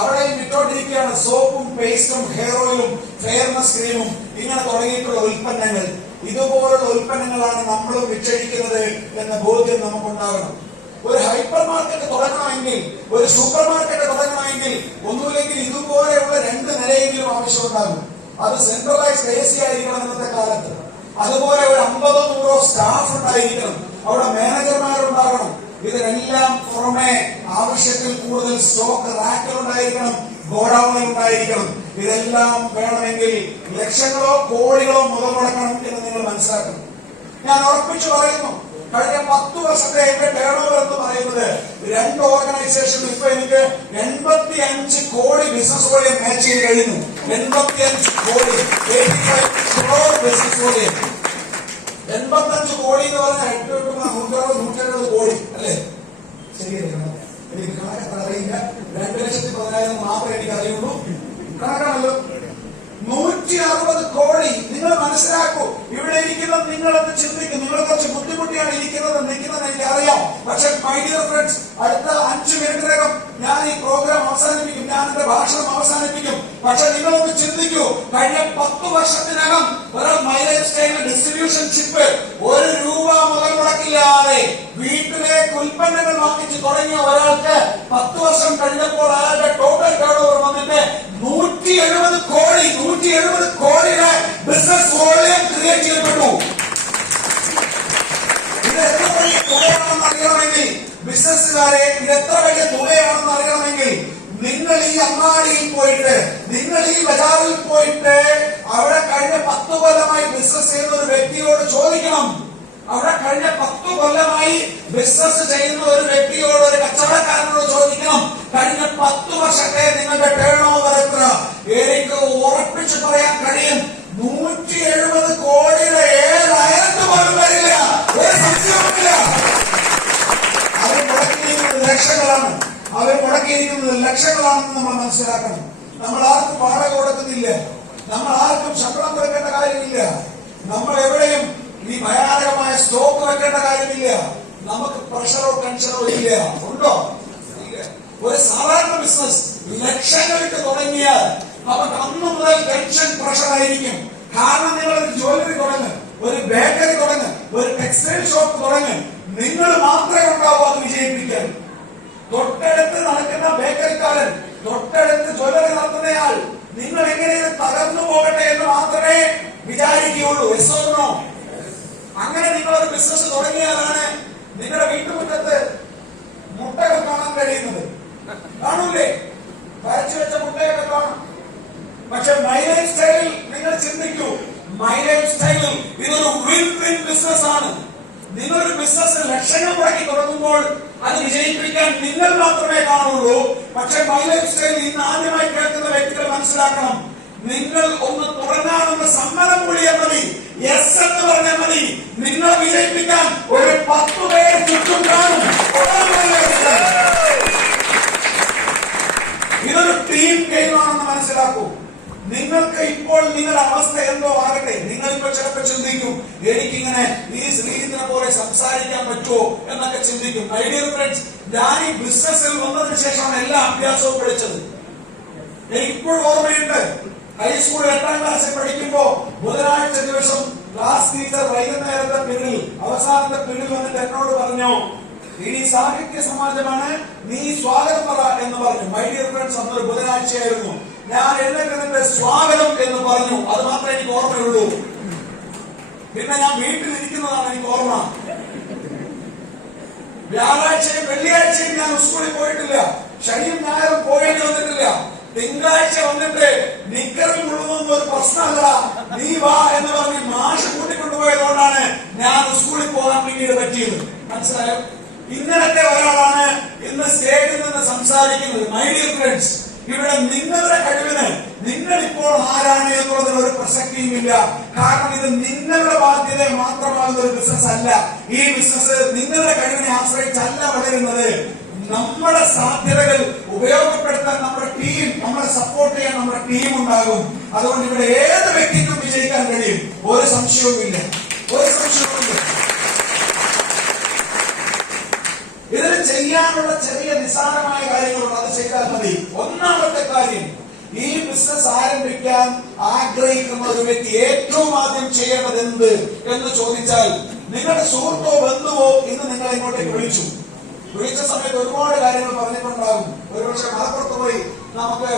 അവിടെ വിറ്റോണ്ടിരിക്കുകയാണ് സോപ്പും പേസ്റ്റും ഹെയർ ഓയിലും ഫെയർനെസ് ക്രീമും ഇങ്ങനെ തുടങ്ങിയിട്ടുള്ള ഉൽപ്പന്നങ്ങൾ. ഇതുപോലുള്ള ഉൽപ്പന്നങ്ങളാണ് നമ്മളും വിറ്റഴിക്കുന്നത് എന്ന ബോധ്യം നമുക്കുണ്ടാകണം. ഒരു ഹൈപ്പർ മാർക്കറ്റ് തുടങ്ങണമെങ്കിൽ, ഒരു സൂപ്പർ മാർക്കറ്റ് തുടങ്ങണമെങ്കിൽ ഒന്നുമില്ലെങ്കിൽ ഇതുപോലെയുള്ള 2 നിലയെങ്കിലും ആവശ്യമുണ്ടാകും. അത് സെൻട്രലൈസ്ഡ് AC ആയിരിക്കണം ഇന്നത്തെ കാലത്ത്. അതുപോലെ ഒരു 50-100 സ്റ്റാഫ് ഉണ്ടായിരിക്കണം. അവിടെ മാനേജർമാരുണ്ടാകണം. ഇതിനെല്ലാം പുറമെ ആവശ്യത്തിൽ കൂടുതൽ സ്റ്റോക്ക് റാക്കുകൾ ഉണ്ടായിരിക്കണം, ഗോഡൌണുകൾ ഉണ്ടായിരിക്കണം. ഇതെല്ലാം വേണമെങ്കിൽ ലക്ഷങ്ങളോ കോടികളോ മുതൽ മുടക്കണം എന്ന് നിങ്ങൾ മനസ്സിലാക്കണം. ഞാൻ ഉറപ്പിച്ചു പറയുന്നു, കഴിഞ്ഞ 10 വർഷത്തെ എന്റെ ടേൺ ഓവർ എന്ന് പറയുന്നത് 2 ഓർഗനൈസേഷൻ ഇപ്പൊ എനിക്ക് 85 കോടി ബിസിനസ് വോളിയം മാച്ച് ചെയ്ത് കഴിഞ്ഞു. 85 കോടി, 85 ബിസിനസ് വോളിയം. 85 കോടി എന്ന് പറഞ്ഞാൽ 160-170 കോടി അല്ലേ? ശരിയല്ലേ? എനിക്ക് കണക്കത്ര അറിയില്ല. 2,10,000 മാത്രമേ എനിക്ക് അറിയുള്ളൂ. കണക്കാണല്ലോ. 160 കോടി. നിങ്ങൾ മനസ്സിലാക്കൂ, ഇവിടെ ഇരിക്കുന്നത് നിങ്ങളെന്ന് ചിന്തിക്കും. നിങ്ങൾ കുറച്ച് ബുദ്ധിമുട്ടിയാണ് നിൽക്കുന്നത് എനിക്ക് അറിയാം. പക്ഷെ മൈ ഡിയർ ഫ്രണ്ട്സ്, അടുത്ത 5 മിനിറ്റിനകം ഞാൻ ഈ പ്രോഗ്രാം അവസാനിപ്പിക്കും, ഞാൻ എന്റെ ഭാഷണം അവസാനിപ്പിക്കും. പക്ഷെ നിങ്ങളൊന്ന് ചിന്തിക്കൂ, കഴിഞ്ഞ 10 വർഷത്തിനകം ഒരു മൈലേജ് സ്റ്റൈൽ ഡിസ്ട്രിബ്യൂഷൻ ഷിപ്പ് 1 രൂപ മുതൽ മുടക്കില്ലാതെ വീട്ടിലേക്ക് ഉൽപ്പന്നങ്ങൾ വാങ്ങിച്ച് തുടങ്ങിയ ഒരാൾക്ക് 10 വർഷം കഴിഞ്ഞപ്പോൾ അയാളുടെ ടോട്ടൽ ടേൺ ഓവർ വന്നിട്ട് 170 കോടി, 170 കോടിയുടെ ബിസിനസ് വോളിയം ക്രിയേറ്റ് ചെയ്യപ്പെട്ടു. ഇത് എത്ര വലിയ തുകയാണെന്ന് അറിയണമെങ്കിൽ, ബിസിനസ്സുകാരെ ഇത് എത്ര വലിയ തുകയാണെന്ന് അറിയണമെങ്കിൽ നിങ്ങൾ ഈ അങ്ങാടിയിൽ പോയിട്ട്, നിങ്ങൾ ഈ ബജാറിൽ പോയിട്ട് അവിടെ കഴിഞ്ഞ 10 കൊല്ലമായി ബിസിനസ് ചെയ്യുന്ന ഒരു വ്യക്തിയോട് ചോദിക്കണം. അവിടെ കഴിഞ്ഞ 10 കൊല്ലമായി ബിസിനസ് ചെയ്യുന്ന ഒരു വ്യക്തിയോട്, ഒരു കച്ചവടക്കാരനോട് ചോദിക്കണം, കഴിഞ്ഞ 10 വർഷത്തെ നിങ്ങളുടെ ടേൺ ഓവർ എത്ര? എനിക്ക് ഉറപ്പിച്ചു പറയാൻ കഴിയും, 170 കോടിയുടെ 7 അയലത്ത് പോലും വരില്ല. ഒരു സംശയവുമില്ല. അവർ മുടക്കിയിരിക്കുന്നത് ലക്ഷങ്ങളാണ്. അവർ മുടക്കിയിരിക്കുന്നത് ലക്ഷങ്ങളാണെന്ന് നമ്മൾ മനസ്സിലാക്കണം. നമ്മൾ ആർക്കും വാടക കൊടുക്കുന്നില്ല, നമ്മൾ ആർക്കും ശമ്പളം കൊടുക്കേണ്ട കാര്യമില്ല, നമ്മൾ എവിടെയും ഈ ഭയാനകമായ സ്റ്റോക്ക് വെക്കേണ്ട കാര്യമില്ല, നമുക്ക് പ്രഷറോ ടെൻഷനോ ഇല്ല. ഉണ്ടോ? ഒരു സാധാരണ ബിസിനസ് ലക്ഷങ്ങൾക്ക് തുടങ്ങിയാൽ അവർക്ക് അന്ന് മുതൽ ടെൻഷൻ, പ്രഷർ ആയിരിക്കും. കാരണം നിങ്ങൾ ഒരു ജ്വല്ലറി തുടങ്ങ്, ഒരു ബേക്കറി തുടങ്ങ്, ഒരു ടെക്സ്റ്റൈൽ ഷോപ്പ് തുടങ്ങ്, നിങ്ങൾ മാത്രമേ ഉണ്ടാവൂ അത് വിജയിപ്പിക്കാൻ. തൊട്ടടുത്ത് നടക്കുന്ന ബേക്കറിക്കാരൻ, തൊട്ടടുത്ത് ജ്വല്ലറി നടത്തുന്നയാൾ, നിങ്ങൾ എങ്ങനെയും തകർന്നു പോകട്ടെ എന്ന് മാത്രമേ വിചാരിക്കുകയുള്ളൂ. യെസ്. അങ്ങനെ നിങ്ങളൊരു ബിസിനസ് തുടങ്ങിയാലാണ് നിങ്ങളുടെ വീട്ടുമുറ്റത്ത് മുട്ടകൾ കാണാൻ കഴിയുന്നത്. കാണൂലേ? വരച്ചു വെച്ച മുട്ടയൊക്കെ കാണും. പക്ഷെ മൈലേജ് സ്റ്റൈലിൽ നിങ്ങൾ ചിന്തിക്കൂ, മൈലേജ് സ്റ്റൈലിൽ ഇതൊരു വിൻ വിൻ ബിസിനസ് ആണ്. നിങ്ങളൊരു ബിസിനസ് ലക്ഷങ്ങൾ മുടക്കി തുടങ്ങുമ്പോൾ അത് വിജയിപ്പിക്കാൻ നിങ്ങൾ മാത്രമേ കാണുള്ളൂ. പക്ഷെ മൈലേജ് സ്റ്റൈലിൽ ഇന്ന് ആദ്യമായി കേൾക്കുന്ന വ്യക്തികൾ മനസ്സിലാക്കണം, നിങ്ങൾ ഒന്ന് തുടങ്ങാമെന്ന് സമ്മതം കൂടിയാൽ മതി, യെസ് എന്ന് പറഞ്ഞാൽ മതി. നിങ്ങളെ വിജയിപ്പിക്കാൻ ഒരു 10 പേര് ചുറ്റും കാണും. ഇതൊരു ടീം ഗെയിമാണെന്ന് മനസ്സിലാക്കൂ. നിങ്ങൾക്ക് ഇപ്പോൾ നിങ്ങളുടെ അവസ്ഥ എന്തോ ആകട്ടെ, നിങ്ങളിപ്പോ ചിലപ്പോൾ ചിന്തിക്കും, എനിക്കിങ്ങനെ ഈ ശ്രീധരനെ പോലെ സംസാരിക്കാൻ പറ്റുമോ എന്നൊക്കെ ചിന്തിക്കും. മൈ ഡിയർ ഫ്രണ്ട്സ്, ഞാൻ ഈ ബിസിനസ്സിൽ വന്നതിന് ശേഷമാണ് എല്ലാ അഭ്യാസവും പഠിച്ചത്. എനിക്കിപ്പോഴും ഓർമ്മയുണ്ട്, ഹൈസ്കൂൾ 8ാം ക്ലാസ്സിൽ പഠിക്കുമ്പോ ബുധനാഴ്ച ദിവസം ക്ലാസ് ടീച്ചർ വൈകുന്നേരത്തെ പിന്നിൽ, അവസാനത്തെ പിന്നിൽ വന്നിട്ട് എന്നോട് പറഞ്ഞു, ഇനി സാഹിത്യ സമാജമാണ്, നീ സ്വാഗതം പറ എന്ന് പറഞ്ഞു. മൈ ഡിയർ ഫ്രണ്ട്സ്, അന്നൊരു ബുധനാഴ്ചയായിരുന്നു. ഞാൻ എഴുന്നേറ്റ് സ്വാഗതം എന്ന് പറഞ്ഞു. അത് മാത്രമേ എനിക്ക് ഓർമ്മയുള്ളൂ. പിന്നെ ഞാൻ വീട്ടിലിരിക്കുന്നതാണ് എനിക്ക് ഓർമ്മ. വ്യാഴാഴ്ചയും വെള്ളിയാഴ്ചയും ഞാൻ സ്കൂളിൽ പോയിട്ടില്ല. ശനിയും ഞായറും പോയേണ്ടി വന്നിട്ടില്ല. തിങ്കളാഴ്ച വന്നിട്ട് നിക്കറിൽ മുഴുവൻ ഒരു പ്രശ്നമല്ല, നീ വാ എന്ന് പറഞ്ഞ് മാഷ് കൂട്ടിക്കൊണ്ടു പോയതുകൊണ്ടാണ് ഞാൻ സ്കൂളിൽ പോകാൻ പിന്നീട് പറ്റിയത്. മനസ്സിലായോ? ഇങ്ങനത്തെ ഒരാളാണ് ഇന്ന് സ്റ്റേജിൽ നിന്ന് സംസാരിക്കുന്നത്. മൈ ഡിയർ ഫ്രണ്ട്സ്, ഇവിടെ നിങ്ങളുടെ കഴിവിന് നിങ്ങൾ ഇപ്പോൾ ആരാണ് എന്നുള്ളതിൽ ഒരു പ്രസക്തിയുമില്ല. കാരണം ഇത് നിങ്ങളുടെ ബാധ്യത മാത്രമാകുന്ന ഒരു ബിസിനസ് അല്ല. ഈ ബിസിനസ് നിങ്ങളുടെ കഴിവിനെ ആശ്രയിച്ചല്ല വളരുന്നത്. നമ്മുടെ സാധ്യതകൾ ഉപയോഗപ്പെടുത്താൻ നമ്മുടെ ടീം, നമ്മളെ സപ്പോർട്ട് ചെയ്യാൻ നമ്മുടെ ടീം ഉണ്ടാകും. അതുകൊണ്ട് ഇവിടെ ഏത് വ്യക്തിക്കും വിജയിക്കാൻ കഴിയും, ഒരു സംശയവുമില്ല, ഒരു സംശയവുമില്ല. ഇതിൽ ചെയ്യാനുള്ള ചെറിയ നിസ്സാരമായ കാര്യങ്ങളുണ്ട്, അത് ചെയ്താൽ മതി. ഒന്നാമത്തെ കാര്യം, ഈ ബിസിനസ് ആരംഭിക്കാൻ ആഗ്രഹിക്കുന്ന ഒരു വ്യക്തി ഏറ്റവും ആദ്യം ചെയ്യേണ്ടത് എന്ത് എന്ന് ചോദിച്ചാൽ, നിങ്ങളുടെ സുഹൃത്തോ ബന്ധുവോ ഇന്ന് നിങ്ങളെ ഇങ്ങോട്ടേക്ക് വിളിച്ച സമയത്ത് ഒരുപാട് കാര്യങ്ങൾ പറഞ്ഞിട്ടുണ്ടാകും. ഒരുപക്ഷെ മലപ്പുറത്ത് പോയി നമുക്ക്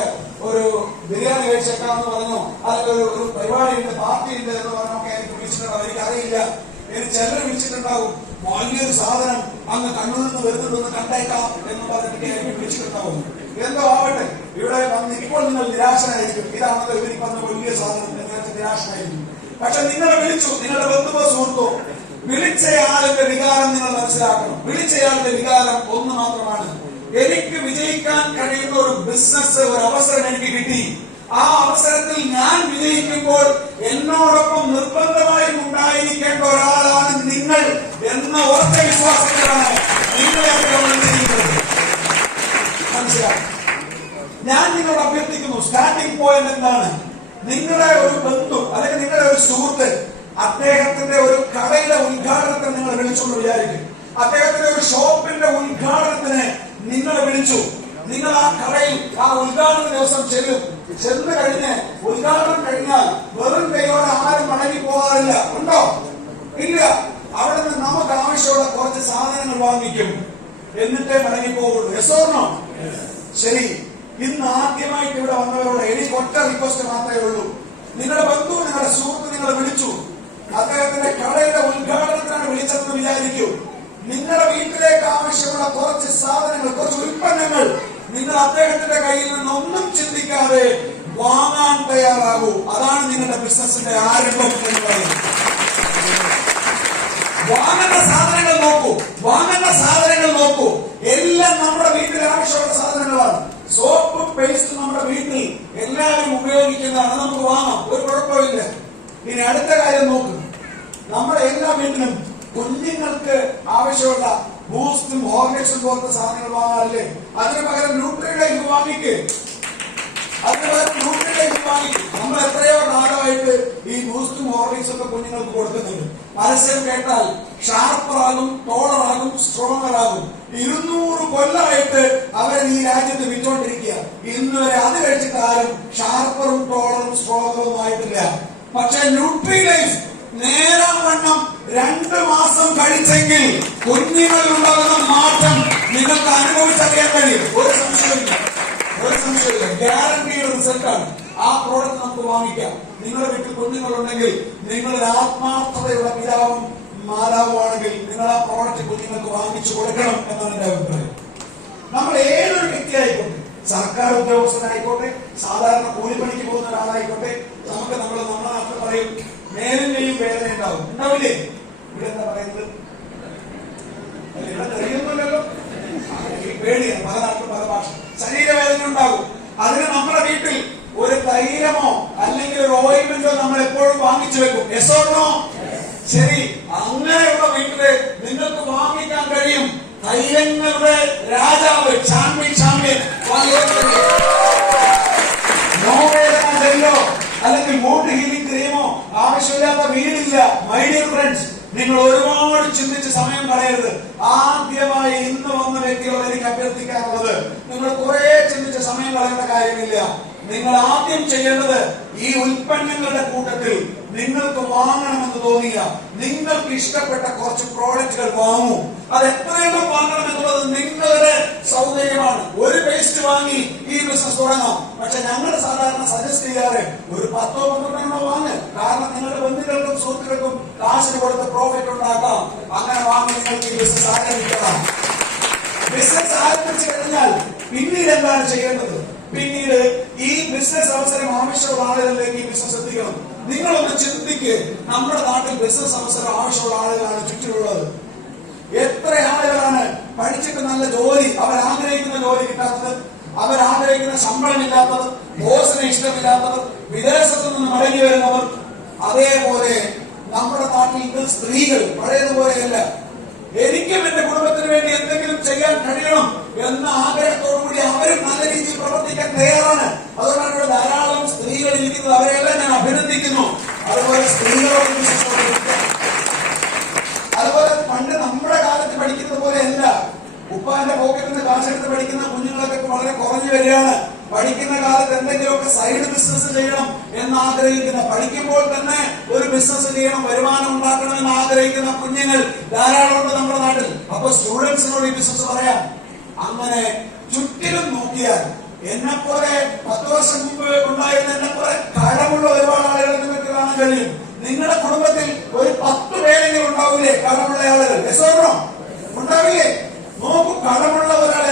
ഒരു ബിരിയാണി കഴിച്ചേക്കാമെന്ന് പറഞ്ഞോ, അല്ലെങ്കിൽ ഒരു പരിപാടിയുണ്ട്, പാർട്ടിയുണ്ട് എന്ന് പറഞ്ഞൊക്കെ എനിക്ക് വിളിച്ചിട്ടുണ്ടാവും. എനിക്കറിയില്ല. എനിക്ക് ചിലർ വിളിച്ചിട്ടുണ്ടാവും, വലിയൊരു സാധനം അങ്ങ് കണ്ണൂരിൽ നിന്ന് വരുന്നുണ്ടെന്ന് കണ്ടേക്കാം എന്ന് പറഞ്ഞിട്ട് എനിക്ക് വിളിച്ചിട്ടുണ്ടാവും. എന്തോ ആവട്ടെ, ഇവിടെ വന്ന് ഇപ്പോൾ നിങ്ങൾ നിരാശനായിരിക്കും. ഇതാണല്ലോ ഇവർക്ക് പറഞ്ഞ വലിയ സാധനം, നിങ്ങൾക്ക് നിരാശനായിരിക്കും. പക്ഷെ നിങ്ങളെ വിളിച്ചു, നിങ്ങളുടെ ബന്ധുവോ സുഹൃത്തോ, വിളിച്ചയാളിന്റെ വികാരം നിങ്ങൾ മനസ്സിലാക്കണം. വിളിച്ചയാളിന്റെ വികാരം ഒന്ന് മാത്രമാണ്, എനിക്ക് വിജയിക്കാൻ കഴിയുന്ന ഒരു ബിസിനസ്, ഒരു അവസരം എനിക്ക് കിട്ടി. ആ അവസരത്തിൽ ഞാൻ വിജയിക്കുമ്പോൾ എന്നോടൊപ്പം നിർബന്ധമായും ഉണ്ടായിരിക്കേണ്ട ഒരാളാണ് നിങ്ങൾ എന്ന ഉറച്ച വിശ്വാസത്തിലാണ് നിങ്ങളെ മനസ്സിലാക്കി. ഞാൻ നിങ്ങളോട് അഭ്യർത്ഥിക്കുന്നു, സ്റ്റാർട്ടിംഗ് പോയിന്റ് എന്താണ്? നിങ്ങളുടെ ഒരു ബന്ധു അല്ലെങ്കിൽ നിങ്ങളുടെ ഒരു സുഹൃത്ത് അദ്ദേഹത്തിന്റെ ഒരു കടയുടെ ഉദ്ഘാടനത്തിന് നിങ്ങൾ വിളിച്ചെന്ന് വിചാരിക്കും. അദ്ദേഹത്തിന്റെ ഒരു ഷോപ്പിന്റെ ഉദ്ഘാടനത്തിന് നിങ്ങൾ വിളിച്ചു. നിങ്ങൾ ആ കടയിൽ ആ ഉദ്ഘാടന ദിവസം ചെന്ന് കഴിഞ്ഞ് ഉദ്ഘാടനം കഴിഞ്ഞാൽ വെറും കൈയോടെ ആരും മടങ്ങി പോകാറില്ല. ഉണ്ടോ? ഇല്ല. അവിടെ നിന്ന് നമുക്ക് ആവശ്യമുള്ള കുറച്ച് സാധനങ്ങൾ വാങ്ങിക്കും, എന്നിട്ടേ മടങ്ങി പോകുള്ളൂ. Yes or no? ശരി. ഇന്ന് ആദ്യമായിട്ട് ഇവിടെ വന്നവരോട് എനിക്ക് ഒറ്റ റിക്വസ്റ്റ് മാത്രമേ ഉള്ളൂ. നിങ്ങളുടെ ബന്ധു, നിങ്ങളുടെ സുഹൃത്ത് നിങ്ങളെ വിളിച്ചു, അദ്ദേഹത്തിന്റെ കടയുടെ ഉദ്ഘാടനത്തിനാണ് വിളിച്ചതെന്ന് വിചാരിക്കൂ. നിങ്ങളുടെ വീട്ടിലേക്ക് ആവശ്യമുള്ള കുറച്ച് സാധനങ്ങൾ, കുറച്ച് ഉൽപ്പന്നങ്ങൾ നിങ്ങൾ അദ്ദേഹത്തിന്റെ കയ്യിൽ നിന്നൊന്നും ചിന്തിക്കാതെ വാങ്ങാൻ തയ്യാറാകൂ. അതാണ് നിങ്ങളുടെ ബിസിനസിന്റെ ആരംഭം എന്ന് പറയുന്നത്. വാങ്ങുന്ന സാധനങ്ങൾ നോക്കൂ. എല്ലാം നമ്മുടെ വീട്ടിൽ ആവശ്യമുള്ള സാധനങ്ങളാണ്. സോപ്പ്, പേസ്റ്റ് നമ്മുടെ വീട്ടിൽ എല്ലാവരും ഉപയോഗിക്കുന്നതാണ്, നമുക്ക് വാങ്ങാം, ഒരു കുഴപ്പമില്ല. ഇനി അടുത്ത കാര്യം നോക്കും, നമ്മുടെ എല്ലാ വീട്ടിലും കുഞ്ഞുങ്ങൾക്ക് ആവശ്യമുള്ള ബൂസ്റ്റും ഹോർലിക്സും പോലത്തെ സാധനങ്ങൾ വാങ്ങാറില്ലേ? അതിന് പകരം ന്യൂട്രിലൈഫ് വാങ്ങിക്ക്. നമ്മൾ എത്രയോ കാലമായിട്ട് ഈ ബൂസ്റ്റും ഹോർലിക്സും ഒക്കെ കുഞ്ഞുങ്ങൾക്ക് കൊടുക്കുന്നുണ്ട്. പരസ്യം കേട്ടാൽ ഷാർപ്പറാകും, ടോളറാകും, സ്ട്രോങ്ങറാകും. 200 കൊല്ലമായിട്ട് അവർ ഈ രാജ്യത്ത് വിറ്റോണ്ടിരിക്കുക. ഇന്ന് വരെ അത് കഴിച്ചിട്ട് ആരും ഷാർപ്പറും ടോളറും സ്ട്രോങ്ങറും ആയിട്ടില്ല. പക്ഷെ ന്യൂട്രിലൈഫ് നേരം വണ്ണം 2 മാസം കഴിച്ചെങ്കിൽ കുഞ്ഞുങ്ങളിലുണ്ടാകുന്ന മാറ്റം നിങ്ങൾക്ക് അനുഭവിച്ചറിയാൻ കഴിയും. ഒരു സംശയമില്ല. ഗ്യാരണ്ടീഡ് റിസൾട്ടാണ്. ആ പ്രോഡക്റ്റ് നമുക്ക് വാങ്ങിക്കാം. നിങ്ങളുടെ വീട്ടിൽ കുഞ്ഞുങ്ങളുണ്ടെങ്കിൽ, നിങ്ങളുടെ ആത്മാർത്ഥതയുള്ള പിതാവും മാതാവുമാണെങ്കിൽ നിങ്ങൾ ആ പ്രോഡക്റ്റ് കുഞ്ഞുങ്ങൾക്ക് വാങ്ങിച്ചു കൊടുക്കണം എന്നാണ് എന്റെ അഭിപ്രായം. നമ്മൾ ഏതൊരു വ്യക്തിയായിക്കോട്ടെ, സർക്കാർ ഉദ്യോഗസ്ഥനായിക്കോട്ടെ, സാധാരണ കൂലിപ്പണിക്ക് പോകുന്ന ഒരാളായിക്കോട്ടെ, നമ്മുടെ നാട്ടിൽ പറയും മേലിന്റെയും വേദന ഉണ്ടാവില്ലേ? ഇവിടെ എന്താ പറയുന്നത്? ഇവിടെ തെളിയുന്നില്ലല്ലോ, പേടിയാണ്. പല നാട്ടിലും പല ഭാഷ. ശരീരവേദന ഉണ്ടാകും. അതിന് നമ്മുടെ വീട്ടിൽ ഒരു തൈലമോ അല്ലെങ്കിൽ ഒരു ഓയിൽമെന്റോ നമ്മൾ എപ്പോഴും വാങ്ങിച്ചു വെക്കും. Yes or no? ശരി. അങ്ങനെയുള്ള വീട്ടില് നിങ്ങൾക്ക് വാങ്ങിക്കാൻ കഴിയും തൈലങ്ങളുടെ രാജാവ്, ചാമ്പ്യൻ നോവേദന ജെല്ലോ അല്ലെങ്കിൽ മൂഡ് ഹീലിംഗ് ക്രീമോ ആവശ്യമില്ലാത്ത വീടില്ല. മൈ ഡിയർ ഫ്രണ്ട്സ്, നിങ്ങൾ ഒരുപാട് ചിന്തിച്ച് സമയം കളയരുത്. ആദ്യമായി ഇന്ന് വന്ന വ്യക്തികളോട് എനിക്ക് അഭ്യർത്ഥിക്കാനുള്ളത്, നിങ്ങൾ കുറെ ചിന്തിച്ച് സമയം കളയേണ്ട കാര്യമില്ല. നിങ്ങൾ ആദ്യം ചെയ്യേണ്ടത് ഈ ഉൽപ്പന്നങ്ങളുടെ കൂട്ടത്തിൽ നിങ്ങൾക്ക് വാങ്ങണമെന്ന് തോന്നിയ, നിങ്ങൾക്ക് ഇഷ്ടപ്പെട്ട കുറച്ച് പ്രോഡക്റ്റുകൾ വാങ്ങൂ. അത് എത്രയെണ്ണം വാങ്ങണം എന്നുള്ളത് നിങ്ങളുടെ സൗകര്യമാണ്. ഒരു പേസ്റ്റ് വാങ്ങി ഈ ബിസിനസ് തുടങ്ങാം. പക്ഷെ ഞങ്ങൾ സാധാരണ സജസ്റ്റ് ചെയ്യാറ് ഒരു 10-12 വാങ്ങ്. കാരണം നിങ്ങളുടെ ബന്ധുക്കൾക്കും സുഹൃത്തുക്കൾക്കും കാശിന് കൊടുത്ത് പ്രോഫിറ്റ് ഉണ്ടാക്കാം. അങ്ങനെ വാങ്ങി നിങ്ങൾക്ക് ഈ ബിസിനസ് ആരംഭിക്കണം. ബിസിനസ് ആരംഭിച്ചു കഴിഞ്ഞാൽ പിന്നീട് എന്താണ് ചെയ്യേണ്ടത്? പിന്നീട് ഈ ബിസിനസ് അവസരം ആവശ്യമുള്ള ആളുകളിലേക്ക് ഈ ബിസിനസ് എത്തിക്കണം. നിങ്ങളൊന്ന് ചിന്തിക്ക്, നമ്മുടെ നാട്ടിൽ ബിസിനസ് അവസരം ആവശ്യമുള്ള ആളുകളാണ് ചുറ്റിലുള്ളത്. എത്ര ആളുകളാണ് പഠിച്ചിട്ട് നല്ല ജോലി, അവരാഗ്രഹിക്കുന്ന ജോലി കിട്ടാത്തത്, അവരാഗ്രഹിക്കുന്ന ശമ്പളമില്ലാത്തത്, ബോസിന് ഇഷ്ടമില്ലാത്തവർ, വിദേശത്തു നിന്ന് മടങ്ങി വരുന്നവർ. അതേപോലെ നമ്മുടെ നാട്ടിൽ സ്ത്രീകൾ പഴയതുപോലെയല്ല. എനിക്കും എന്റെ കുടുംബത്തിന് വേണ്ടി എന്തെങ്കിലും ചെയ്യാൻ കഴിയണം എന്ന ആഗ്രഹത്തോടുകൂടി അവരും നല്ല രീതിയിൽ പ്രവർത്തിക്കാൻ തയ്യാറാണ്. അതുകൊണ്ടാണ് ഇവിടെ ധാരാളം സ്ത്രീകൾ ഇരിക്കുന്നത്. അവരെല്ലാം ഞാൻ അഭിനന്ദിക്കുന്നു. അതുപോലെ സ്ത്രീകളോട് അതുപോലെ പണ്ട് നമ്മുടെ കാലത്ത് പഠിക്കുന്നത് പോലെയല്ല. ഉപ്പാന്റെ പോക്കറ്റിൽ നിന്ന് കാശെടുത്ത് പഠിക്കുന്ന കുഞ്ഞുങ്ങളൊക്കെ വളരെ കുറഞ്ഞു വരികയാണ്. പഠിക്കുന്ന കാലത്ത് എന്തെങ്കിലുമൊക്കെ സൈഡ് ബിസിനസ് ചെയ്യണം എന്ന് ആഗ്രഹിക്കുന്ന, പഠിക്കുമ്പോൾ തന്നെ ഒരു ബിസിനസ് ചെയ്യണം, വരുമാനം ഉണ്ടാക്കണം എന്ന് ആഗ്രഹിക്കുന്ന കുഞ്ഞുങ്ങൾ ധാരാളമുണ്ട് നമ്മുടെ നാട്ടിൽ. അപ്പൊ സ്റ്റുഡൻസിനോട് ഈ ബിസിനസ് പറയാം. അങ്ങനെ ചുറ്റിലും നോക്കിയാൽ എന്നെപ്പോലെ 10 വർഷം മുമ്പ് ഉണ്ടായിരുന്ന എന്നെപ്പോലെ കടമുള്ള ഒരുപാട് ആളുകൾ നിങ്ങൾക്ക് കാണാൻ കഴിയും. നിങ്ങളുടെ കുടുംബത്തിൽ ഒരു 10 പേരെങ്കിലും ഉണ്ടാവില്ലേ കടമുള്ള ആളുകൾ? ഉണ്ടാവില്ലേ? നോക്കൂ, കടമുള്ള ഒരാൾ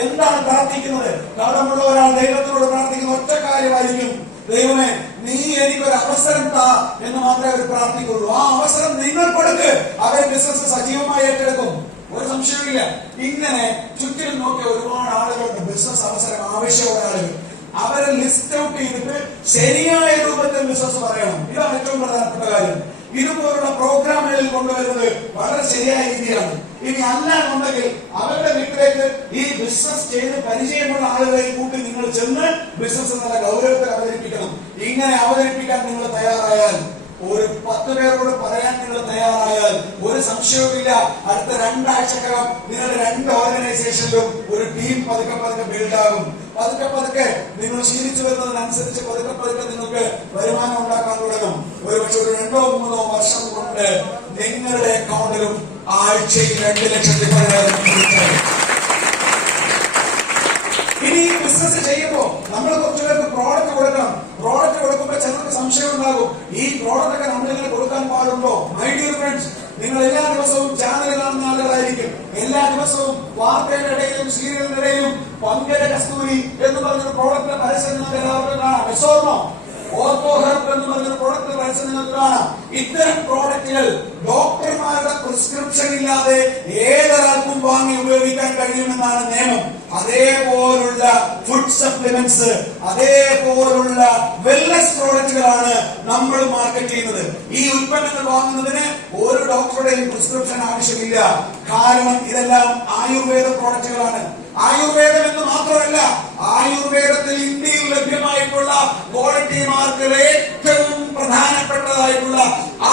എന്താണ് പ്രാർത്ഥിക്കുന്നത്? കടമുള്ള ഒരാൾ ദൈവത്തിനോട് പ്രാർത്ഥിക്കുന്ന ഒറ്റ കാര്യമായിരിക്കും, ദൈവമേ നീ എനിക്കൊരു അവസരം താ എന്ന് മാത്രമേ അവർ പ്രാർത്ഥിക്കുള്ളൂ. ആ അവസരം നിങ്ങൾ കൊടുക്ക്, അവർ ബിസിനസ് സജീവമായി ഏറ്റെടുക്കും. ഒരു സംശയമില്ല. ഇങ്ങനെ ചുറ്റിലും നോക്കിയ ഒരുപാട് ആളുകളുണ്ട് ബിസിനസ് അവസരം ആവശ്യമുള്ള ആളുകൾ. അവരെ ലിസ്റ്റ് ഔട്ട് ചെയ്തിട്ട് ശരിയായ രൂപത്തിൽ ബിസിനസ് പറയണം. ഇതാണ് ഏറ്റവും പ്രധാനപ്പെട്ട കാര്യം. ഇതുപോലുള്ള പ്രോഗ്രാമുകളിൽ കൊണ്ടുവരുന്നത് വളരെ ശരിയായ രീതിയാണ്. ഇനി അല്ലാന്നുണ്ടെങ്കിൽ അവരുടെ വീട്ടിലേക്ക് ഈ ബിസിനസ് ചെയ്ത് പരിചയമുള്ള ആളുകളെ കൂട്ടി നിങ്ങൾ ചെന്ന് ബിസിനസ് നല്ല ഗൗരവത്തിൽ അവതരിപ്പിക്കണം. ഇങ്ങനെ അവതരിപ്പിക്കാൻ നിങ്ങൾ തയ്യാറായാൽ, ഒരു 10 പേരോട് പറയാൻ നിങ്ങൾ തയ്യാറായാൽ, ഒരു സംശയവുമില്ല, അടുത്ത 2 ആഴ്ചക്കകം നിങ്ങളുടെ 2 ഓർഗനൈസേഷനിലും ഒരു ടീം പതുക്കെ ബിൽഡാകും. പതുക്കെ നിങ്ങൾ ശീലിച്ചു വരുന്നതിനനുസരിച്ച് പതുക്കെ നിങ്ങൾക്ക് വരുമാനം ഉണ്ടാക്കാൻ തുടങ്ങും. ഒരുപക്ഷെ ഒരു 2-3 വർഷം കൊണ്ട് നിങ്ങളുടെ അക്കൗണ്ടിലും ആഴ്ചയിൽ 2 ലക്ഷത്തിൽ. ഇനി ഈ ബിസിനസ് ചെയ്യുമ്പോൾ നമ്മൾ കുറച്ചു പേർക്ക് പ്രോഡക്റ്റ് കൊടുക്കണം. പ്രോഡക്റ്റ് കൊടുക്കുമ്പോൾ ചിലർക്ക് സംശയം ഉണ്ടാകും, ഈ പ്രോഡക്റ്റ് ഒക്കെ നമ്മളിങ്ങനെ കൊടുക്കാൻ പാടുണ്ടോ? മൈ ഡിയർ ഫ്രണ്ട്സ്, നിങ്ങൾ എല്ലാ ദിവസവും ചാനൽ കാണുന്ന ആളുകളായിരിക്കും. എല്ലാ ദിവസവും വാർത്തയുടെ ഇടയിലും സീരിയലിന്റെ ഇടയിലും പങ്കജ കസ്തൂരി എന്ന് പറഞ്ഞൊരു പ്രോഡക്റ്റിന്റെ പരസ്യം നിങ്ങൾക്ക് എല്ലാവർക്കും കാണാം. വിശ്വാസമോ? ഓർത്തോ ഹെർബ് എന്ന് പറഞ്ഞൊരു പ്രോഡക്റ്റ് പരസ്യം നിങ്ങൾക്ക് കാണാം. ഇത്തരം പ്രോഡക്റ്റുകൾ ഡോക്ടർമാരുടെ പ്രിസ്ക്രിപ്ഷൻ ഇല്ലാതെ ഏതൊരാൾക്കും വാങ്ങി ഉപയോഗിക്കാൻ കഴിയുമെന്നാണ് നിയമം. അതേപോലുള്ള ഫുഡ് സപ്ലിമെന്റ്സ്, അതേപോലുള്ള വെൽനസ് പ്രോഡക്റ്റുകളാണ് നമ്മൾ മാർക്കറ്റ് ചെയ്യുന്നത്. ഈ ഉൽപ്പന്നങ്ങൾ വാങ്ങുന്നതിന് ഒരു ഡോക്ടറുടെയും പ്രിസ്ക്രിപ്ഷൻ ആവശ്യമില്ല. കാരണം ഇതെല്ലാം ആയുർവേദ പ്രോഡക്റ്റുകളാണ്. ആയുർവേദം എന്ന് മാത്രമല്ല, ആയുർവേദത്തിൽ ഇന്ത്യയിൽ ലഭ്യമായിട്ടുള്ള ക്വാളിറ്റി മാർക്കുകൾ ഏറ്റവും പ്രധാനപ്പെട്ടതായിട്ടുള്ള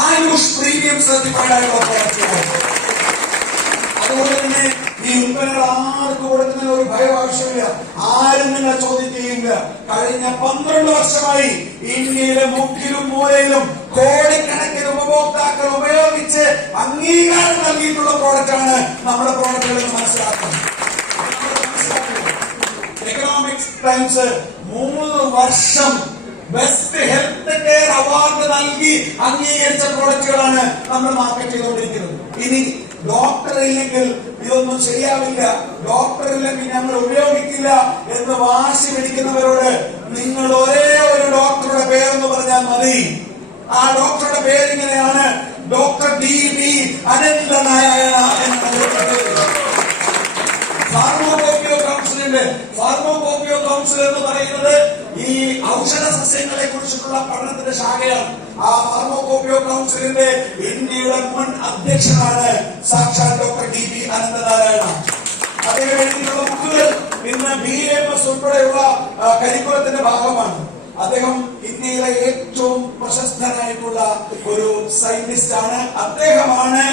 ആയുഷ് പ്രീമിയം സർട്ടിഫൈഡ് ആയിട്ടുള്ള പ്രോഡക്റ്റുകൾ. അതുകൊണ്ട് തന്നെ ഈ ഉൽപ്പന്നങ്ങൾ ആർക്ക് കൊടുക്കുന്നതിന് ഒരു ഭയം ആവശ്യമില്ല. ആരും നിങ്ങൾ ചോദ്യം ചെയ്യില്ല. കഴിഞ്ഞ 12 വർഷമായി ഇന്ത്യയിലെ മുക്കിലും മൂലയിലും കോടിക്കണക്കിന് ഉപഭോക്താക്കൾ ഉപയോഗിച്ച് അംഗീകാരം നൽകിയിട്ടുള്ള പ്രോഡക്റ്റാണ് നമ്മുടെ പ്രോഡക്റ്റുകൾ എന്ന് മനസ്സിലാക്കുന്നത്. എക്കണോമിക്സ് ടൈംസ് 3 വർഷം ബെസ്റ്റ് ഹെൽത്ത് കെയർ അവാർഡ് നൽകി അംഗീകരിച്ച പ്രോഡക്റ്റുകളാണ് നമ്മൾ മാർക്കറ്റ് ചെയ്തുകൊണ്ടിരിക്കുന്നത്. ഇനി ഡോക്ടർ ഇല്ലെങ്കിൽ ഇതൊന്നും ശരിയാവില്ല, ഡോക്ടർ ഇല്ലെങ്കിൽ ഞങ്ങൾ ഉപയോഗിക്കില്ല എന്ന് വാശി പിടിക്കുന്നവരോട് നിങ്ങൾ ഒരേ ഒരു ഡോക്ടറുടെ പേരെന്ന് പറഞ്ഞാൽ മതി. ആ ഡോക്ടറുടെ പേരിങ്ങനെയാണ്, ഡോക്ടർ DB അനന്തനാരായണ ഫാർമോകോപ്പിയോ കൗൺസിൽ എന്ന് പറയുന്നത് ഈ ഔഷധ സസ്യങ്ങളെ കുറിച്ചിട്ടുള്ള പഠനത്തിന്റെ ശാഖയാണ്. ആ ഫാർമോകോപ്പിയോ കൗൺസിലിന്റെ ഇന്ത്യയുടെ മുൻ അധ്യക്ഷനാണ് സാക്ഷാൽ ഡോക്ടർ DB അനന്തനാരായണ. അദ്ദേഹം എഴുതിയിട്ടുള്ള ബുക്കുകൾ ഇന്ന് BAMS ഉൾപ്പെടെയുള്ള കരിക്കുലത്തിന്റെ ഭാഗമാണ്. അദ്ദേഹം ഇന്ത്യയിലെ ഏറ്റവും പ്രശസ്തനായിട്ടുള്ള ഒരു സയന്റിസ്റ്റ് ആണ്. അദ്ദേഹമാണ്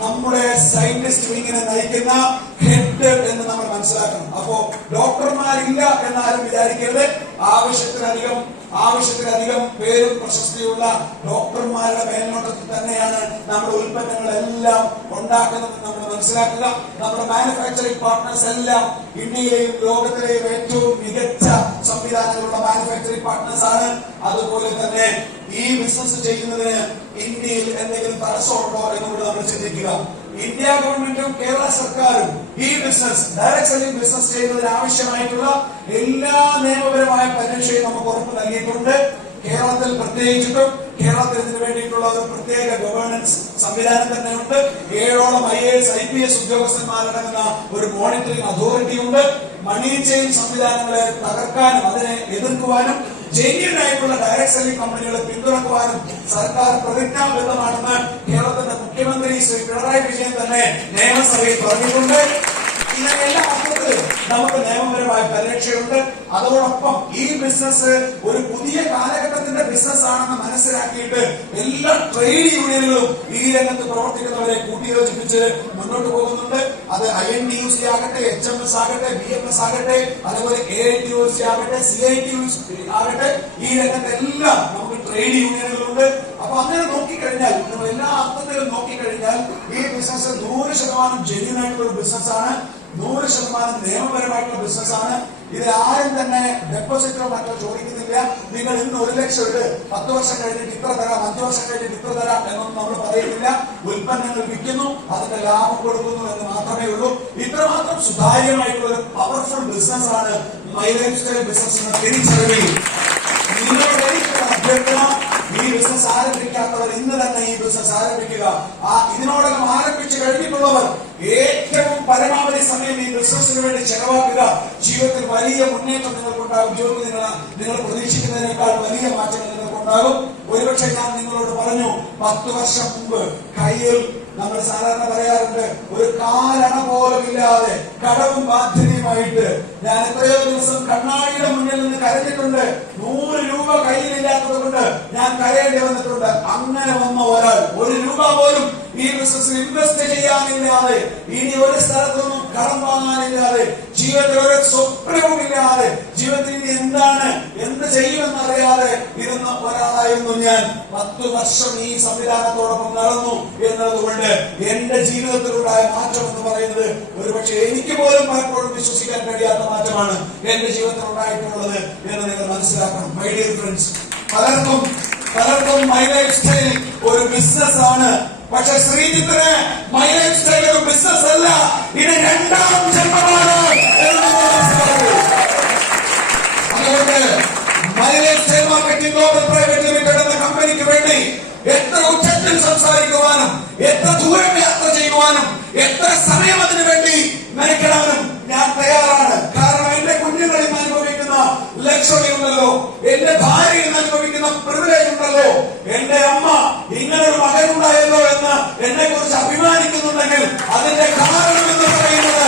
നമ്മുടെ സയന്റിസ്റ്റ് വിങ്ങിനെ നയിക്കുന്ന ഹെഡ് എന്ന് നമ്മൾ മനസ്സിലാക്കണം. അപ്പോ ഡോക്ടർമാരില്ല എന്നാരും വിചാരിക്കരുത്. ആവശ്യത്തിലധികം പേരും പ്രശസ്തിയുള്ള ഡോക്ടർമാരുടെ മേൽനോട്ടത്തിൽ തന്നെയാണ് നമ്മുടെ ഉൽപ്പന്നങ്ങളെല്ലാം ഉണ്ടാക്കുന്നത് നമ്മൾ മനസ്സിലാക്കുക. നമ്മുടെ മാനുഫാക്ചറിംഗ് പാർട്ട്നേഴ്സ് എല്ലാം ഇന്ത്യയിലെയും ലോകത്തിലെയും ഏറ്റവും മികച്ച സംവിധാനങ്ങളുള്ള മാനുഫാക്ചറിംഗ് പാർട്ട്നേഴ്സ് ആണ്. അതുപോലെ തന്നെ ഈ ബിസിനസ് ചെയ്യുന്നതിന് ഇന്ത്യയിൽ എന്തെങ്കിലും തടസ്സമുണ്ടോ എന്നുകൂടി നമ്മൾ ചിന്തിക്കുക. ഇന്ത്യ ഗവൺമെന്റും കേരള സർക്കാരും ഈ ബിസിനസ് ഡയറക്ട് സെല്ലിംഗ് ബിസിനസ് ചെയ്യുന്നതിന് ആവശ്യമായിട്ടുള്ള എല്ലാ നിയമപരമായ പരിരക്ഷയും നമുക്ക് ഉറപ്പ് നൽകിയിട്ടുണ്ട്. കേരളത്തിൽ പ്രത്യേകിച്ചിട്ടും കേരളത്തിൽ ഇതിനു വേണ്ടിയിട്ടുള്ള ഒരു പ്രത്യേക ഗവേണൻസ് സംവിധാനം തന്നെയുണ്ട്. 7ഓളം IAS IPS ഉദ്യോഗസ്ഥന്മാരടങ്ങുന്ന ഒരു മോണിറ്ററിംഗ് അതോറിറ്റി ഉണ്ട്. മണി ചെയിൻ സംവിധാനങ്ങളെ തകർക്കാനും അതിനെ എതിർക്കുവാനും ജെന്യൂൻ ആയിട്ടുള്ള ഡയറക്ട് സെല്ലിംഗ് കമ്പനികളെ പിന്തുണക്കുവാനും സർക്കാർ പ്രതിജ്ഞാബദ്ധമാണെന്ന് കേരളത്തിന്റെ മുഖ്യമന്ത്രി ശ്രീ പിണറായി വിജയൻ തന്നെ നിയമസഭയിൽ പറഞ്ഞിട്ടുണ്ട്. ഇങ്ങനെ എല്ലാ അർത്ഥത്തിലും നമുക്ക് നിയമപരമായ പരിരക്ഷയുണ്ട്. അതോടൊപ്പം ഈ ബിസിനസ് ഒരു പുതിയ കാലഘട്ടത്തിന്റെ ബിസിനസ് ആണെന്ന് മനസ്സിലാക്കിയിട്ട് എല്ലാ ട്രേഡ് യൂണിയനുകളും ഈ രംഗത്ത് പ്രവർത്തിക്കുന്നവരെ കൂട്ടിയോജിപ്പിച്ച് മുന്നോട്ട് പോകുന്നുണ്ട്. അത് INTUC ആകട്ടെ, HMS ആകട്ടെ, BMS ആകട്ടെ, അതുപോലെ AITUC ആകട്ടെ, CITUC ആകട്ടെ, ഈ രംഗത്തെല്ലാം നമുക്ക് ട്രേഡ് യൂണിയനുകളുണ്ട്. അപ്പൊ അങ്ങനെ നോക്കിക്കഴിഞ്ഞാൽ, എല്ലാ അർത്ഥത്തിലും നോക്കിക്കഴിഞ്ഞാൽ ഈ ബിസിനസ് 100% ജെന്യൂൻ ആയിട്ടുള്ള ഒരു ബിസിനസ് ആണ്, 100% നിയമപരമായിട്ടുള്ള ബിസിനസ് ആണ്. ഇത് ആരും തന്നെ ഡെപ്പോസിറ്റോ മറ്റോ ചോദിക്കുന്നില്ല. നിങ്ങൾ ഇന്ന് 1 ലക്ഷം ഇട്ട് 10 വർഷം കഴിഞ്ഞിട്ട് ഇത്ര തരാം, 5 വർഷം കഴിഞ്ഞിട്ട് ഇത്ര തരാം എന്നൊന്നും നമ്മൾ പറയുന്നില്ല. ഉൽപ്പന്നങ്ങൾ വിൽക്കുന്നു, അതിന്റെ ലാഭം കൊടുക്കുന്നു എന്ന് മാത്രമേ ഉള്ളൂ. ഇത്രമാത്രം സുതാര്യമായിട്ടുള്ള ഒരു പവർഫുൾ ബിസിനസ് ആണ് മൈ ലൈഫ് സ്റ്റൈൽ ബിസിനസ് എന്ന തിരിച്ചറിവിൽ നിങ്ങളുടെ അഭ്യർത്ഥന, ഈ ബിസിനസ് ആരംഭിക്കാത്തവർ ഇന്ന് തന്നെ ഈ ബിസിനസ് ആരംഭിക്കുക. ഇതിനോടകം ആരംഭിച്ചു കഴിഞ്ഞിട്ടുള്ളവർ ഏറ്റവും പരമാവധി സമയം ഈ ബിസിനസിന് വേണ്ടി ചെലവാക്കുക. ജീവിതത്തിൽ വലിയ മുന്നേറ്റം നിങ്ങൾക്കുണ്ടാകും. ജീവിതത്തിൽ നിങ്ങൾ പ്രതീക്ഷിക്കുന്നതിനേക്കാൾ വലിയ മാറ്റങ്ങൾ നിങ്ങൾക്കുണ്ടാകും. ഒരുപക്ഷെ ഞാൻ നിങ്ങളോട് പറഞ്ഞു, 10 വർഷം മുമ്പ് കയ്യിൽ നമ്മൾ സാധാരണ പറയാറുണ്ട്, ഒരു കാലണ പോലും ഇല്ലാതെ കടവും ബാധ്യതയുമായിട്ട് ഞാൻ എത്രയോ ദിവസം കണ്ണാടിയുടെ മുന്നിൽ നിന്ന് കരഞ്ഞിട്ടുണ്ട്. 100 രൂപ കയ്യിലില്ലാത്തത് കൊണ്ട് ഞാൻ കരയേണ്ടി വന്നിട്ടുണ്ട്. അങ്ങനെ വന്ന ഒരാൾ 1 രൂപ പോലും ഈ ബിസിനസ്സിൽ ഇൻവെസ്റ്റ് ചെയ്യാനില്ലാതെ, ഇനി ഒരു സ്ഥലത്തു നിന്നും കടം വാങ്ങാനില്ലാതെ, ജീവിതത്തിൽ ഒരു സ്വപ്നവുമില്ലാതെ, ജീവിതത്തിൽ ഇനി എന്ത് ചെയ്യുമെന്നറിയാതെ ഇരുന്ന ഒരാളായിരുന്നു ഞാൻ. 10 വർഷം ഈ സംവിധാനത്തോടൊപ്പം നടന്നു എന്നതുകൊണ്ട് എന്റെ ജീവിതത്തിലുണ്ടായ മാറ്റം എന്ന് പറയുന്നത് ഒരുപക്ഷെ എനിക്ക് പോലും പലപ്പോഴും വിശ്വസിക്കാൻ കഴിയാത്ത മാറ്റമാണ് എന്റെ ജീവിതത്തിൽ ഉണ്ടായിട്ടുള്ളത് എന്ന് നിങ്ങൾ മനസ്സിലാക്കണം. മൈ ഡിയർ ഫ്രണ്ട്സ്, പലർക്കും മൈ ലൈഫ് സ്റ്റൈൽ ഒരു ബിസിനസ് ആണ്. പക്ഷെ ശ്രീജിത്തിന് മൈ ലൈഫ് സ്റ്റൈൽ ഒരു ബിസിനസ് അല്ല, ഇത് 2ാം ജന്മമാണ്. അതുകൊണ്ട് my life style marketing global private limited എന്ന കമ്പനിക്ക് വേണ്ടി എത്ര ഉച്ചത്തിൽ സംസാരിക്കുവാനും, എത്ര ദൂരം യാത്ര ചെയ്യുവാനും, എത്ര സമയം അതിനു വേണ്ടി മെനക്കെടാനും ഞാൻ തയ്യാറാണ്. കാരണം എന്റെ കുഞ്ഞുങ്ങളിൽ അനുഭവിക്കുന്ന ലക്ഷറി ഉണ്ടല്ലോ, എന്റെ ഭാര്യയിൽ അനുഭവിക്കുന്ന പ്രിവിലേജ് ഉണ്ടല്ലോ, എന്റെ അമ്മ ഇങ്ങനൊരു മകനുണ്ടായല്ലോ എന്ന് എന്നെ കുറിച്ച് അഭിമാനിക്കുന്നുണ്ടെങ്കിൽ അതിന്റെ കാരണം എന്ന് പറയുന്നത്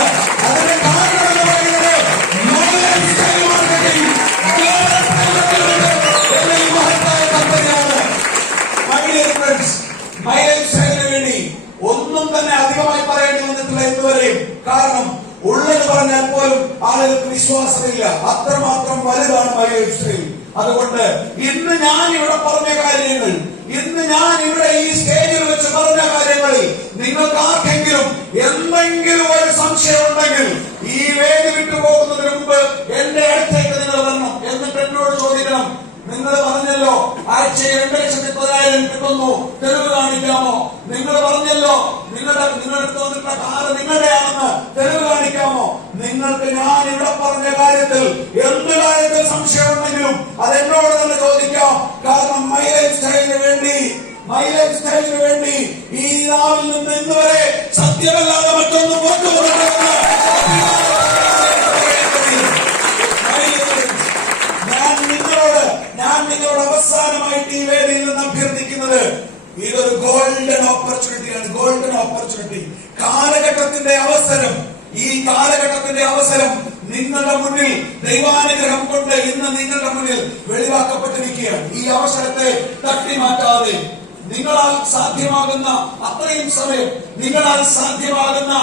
മൈ ലൈഫ് സ്റ്റൈലിന് വേണ്ടി ഒന്നും തന്നെ അധികമായി പറയേണ്ടി വന്നിട്ടില്ല ഇതുവരെയും. കാരണം ഉള്ളത് പറഞ്ഞാൽ പോലും ആളുകൾക്ക് വിശ്വാസമില്ല, അത്രമാത്രം വലുതാണ് മൈ ലൈഫ് സ്റ്റൈൽ. അതുകൊണ്ട് ഇന്ന് ഞാൻ ഇവിടെ പറഞ്ഞ കാര്യങ്ങൾ, ഇന്ന് ഞാൻ ഇവിടെ ഈ സ്റ്റേജിൽ വെച്ച് പറഞ്ഞ കാര്യങ്ങളിൽ നിങ്ങൾക്ക് ആർക്കെങ്കിലും എന്തെങ്കിലും ഒരു സംശയം ഉണ്ടെങ്കിൽ ഈ വേദി വിട്ടുപോകുന്നതിന് മുമ്പ് എന്റെ അടുത്തേക്ക് നിങ്ങൾ വരണം. എന്നിട്ട് എന്നോട് ചോദിക്കണം, നിങ്ങൾ പറഞ്ഞല്ലോ ആഴ്ചയിൽ 2,10,000 കിട്ടുന്നു, തെളിവ് കാണിക്കാമോ? നിങ്ങൾ പറഞ്ഞല്ലോ നിങ്ങളുടെ തോന്നിട്ടുള്ള കാറ് നിങ്ങളുടെയാണെന്ന്, തെളിവ് കാണിക്കാമോ? നിങ്ങൾക്ക് ഞാൻ ഇവിടെ പറഞ്ഞ കാര്യത്തിൽ എന്ത് കാര്യത്തിൽ സംശയം ഉണ്ടെങ്കിലും അതെന്നോട് തന്നെ ചോദിക്കാം. കാരണം മൈ ലൈഫ് സ്റ്റൈലിന് വേണ്ടി ഈ നാവിൽ നിന്ന് ഇന്നുവരെ സത്യമല്ലാതെ മറ്റൊന്നും പുറത്തു കൊണ്ടുവരുന്ന ഞാൻ നിങ്ങളോട് അവസാനമായിട്ട് ഈ വേദിയിൽ നിന്ന് അഭ്യർത്ഥിക്കുന്നത്, ഇതൊരു ഗോൾഡൻ ഓപ്പർച്യൂണിറ്റി. കാലഘട്ടത്തിന്റെ അവസരം, ഈ കാലഘട്ടത്തിന്റെ അവസരം നിങ്ങളുടെ മുന്നിൽ ദൈവാനുഗ്രഹം കൊണ്ട് ഇന്ന് നിങ്ങളുടെ മുന്നിൽ വെളിവാക്കപ്പെട്ടിരിക്കുകയാണ്. ഈ അവസരത്തെ തട്ടിമാറ്റാതെ നിങ്ങളാൽ സാധ്യമാകുന്ന അത്രയും സമയം, നിങ്ങളാൽ സാധ്യമാകുന്ന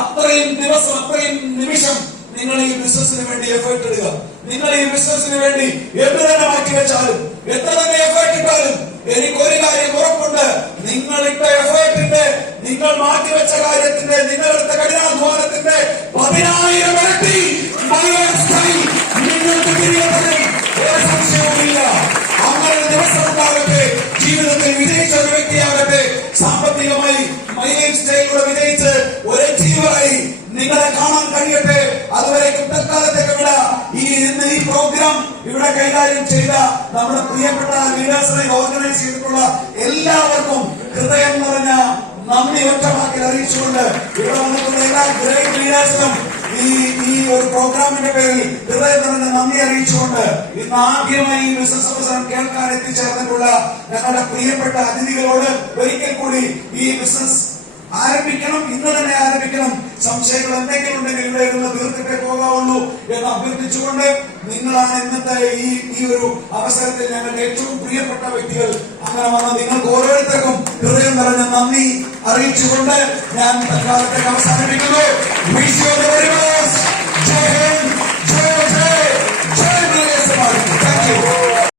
അത്രയും ദിവസം, അത്രയും നിമിഷം നിങ്ങൾ ഈ ബിസിനസിന് വേണ്ടി എഫേർട്ട് ഇടുക. നിങ്ങൾ ഈ ബിസിനസിന് വേണ്ടി എന്ത് തന്നെ മാറ്റിവെച്ചാലും, എത്ര തന്നെ എഫേർട്ട് ഇട്ടാലും എനിക്കൊരു കാര്യം ഉറപ്പുണ്ട്, നിങ്ങളിട്ട എഫേർട്ടിന്റെ, നിങ്ങൾ മാറ്റിവെച്ച കാര്യത്തിന്റെ, നിങ്ങളെടുത്ത കഠിനാധ്വാനത്തിന്റെ 10,000 ഇരട്ടി നിങ്ങൾക്ക് തിരികെ ഒരു സംശയവുമില്ല. അങ്ങനെ ദിവസം ഉണ്ടാകട്ടെ. ജീവിതത്തിൽ വിജയിച്ച ഒരു വ്യക്തിയാകട്ടെ. സാമ്പത്തികമായി മൈ ലൈഫ് സ്റ്റൈൽ പരീക്ഷയിലൂടെ വിജയിച്ച് ഒരു അച്ചീവറായി നിങ്ങളെ കാണാൻ കഴിയട്ടെ. അതുവരേക്കും തൽക്കാലത്തേക്ക് വിട. ഇന്ന് ഈ പ്രോഗ്രാം ഇവിടെ കൈകാര്യം ചെയ്ത നമ്മുടെ പ്രിയപ്പെട്ട ലീഡേഴ്സിനെ ഓർഗനൈസ് ചെയ്തിട്ടുള്ള എല്ലാവർക്കും ഹൃദയം നിറഞ്ഞ നന്ദി ഒറ്റവാക്കിൽ അറിയിച്ചുകൊണ്ട് ഇവിടെ വന്നിട്ടുള്ള എല്ലാ ഗ്രേറ്റ് ലീഡേഴ്സിനും ഈ ഒരു പ്രോഗ്രാമിന്റെ പേരിൽ ഹൃദയം നിറഞ്ഞ നന്ദി അറിയിച്ചുകൊണ്ട് ഇന്ന് ആദ്യമായി ഈ ബിസിനസ് അവസരം കേൾക്കാൻ എത്തിച്ചേർന്നിട്ടുള്ള ഞങ്ങളുടെ പ്രിയപ്പെട്ട അതിഥികളോട് ഒരിക്കൽ കൂടി ഈ ബിസിനസ് ആരംഭിക്കണം, ഇന്ന് തന്നെ ആരംഭിക്കണം, സംശയങ്ങൾ എന്തെങ്കിലും ഉണ്ടെങ്കിൽ ഇവിടെ ഇരുന്ന് തീർത്തിട്ടേ പോകാവുള്ളൂ എന്ന് അഭ്യർത്ഥിച്ചുകൊണ്ട് നിങ്ങളാണ് ഇന്നത്തെ ഈ ഒരു അവസരത്തിൽ ഞങ്ങളുടെ ഏറ്റവും പ്രിയപ്പെട്ട വ്യക്തികൾ. അങ്ങനെ വന്ന നിങ്ങൾക്ക് ഓരോരുത്തർക്കും ഹൃദയം നിറഞ്ഞ നന്ദി അറിയിച്ചുകൊണ്ട് ഞാൻ തൽക്കാലത്തേക്ക് അവസാനിപ്പിക്കുന്നു.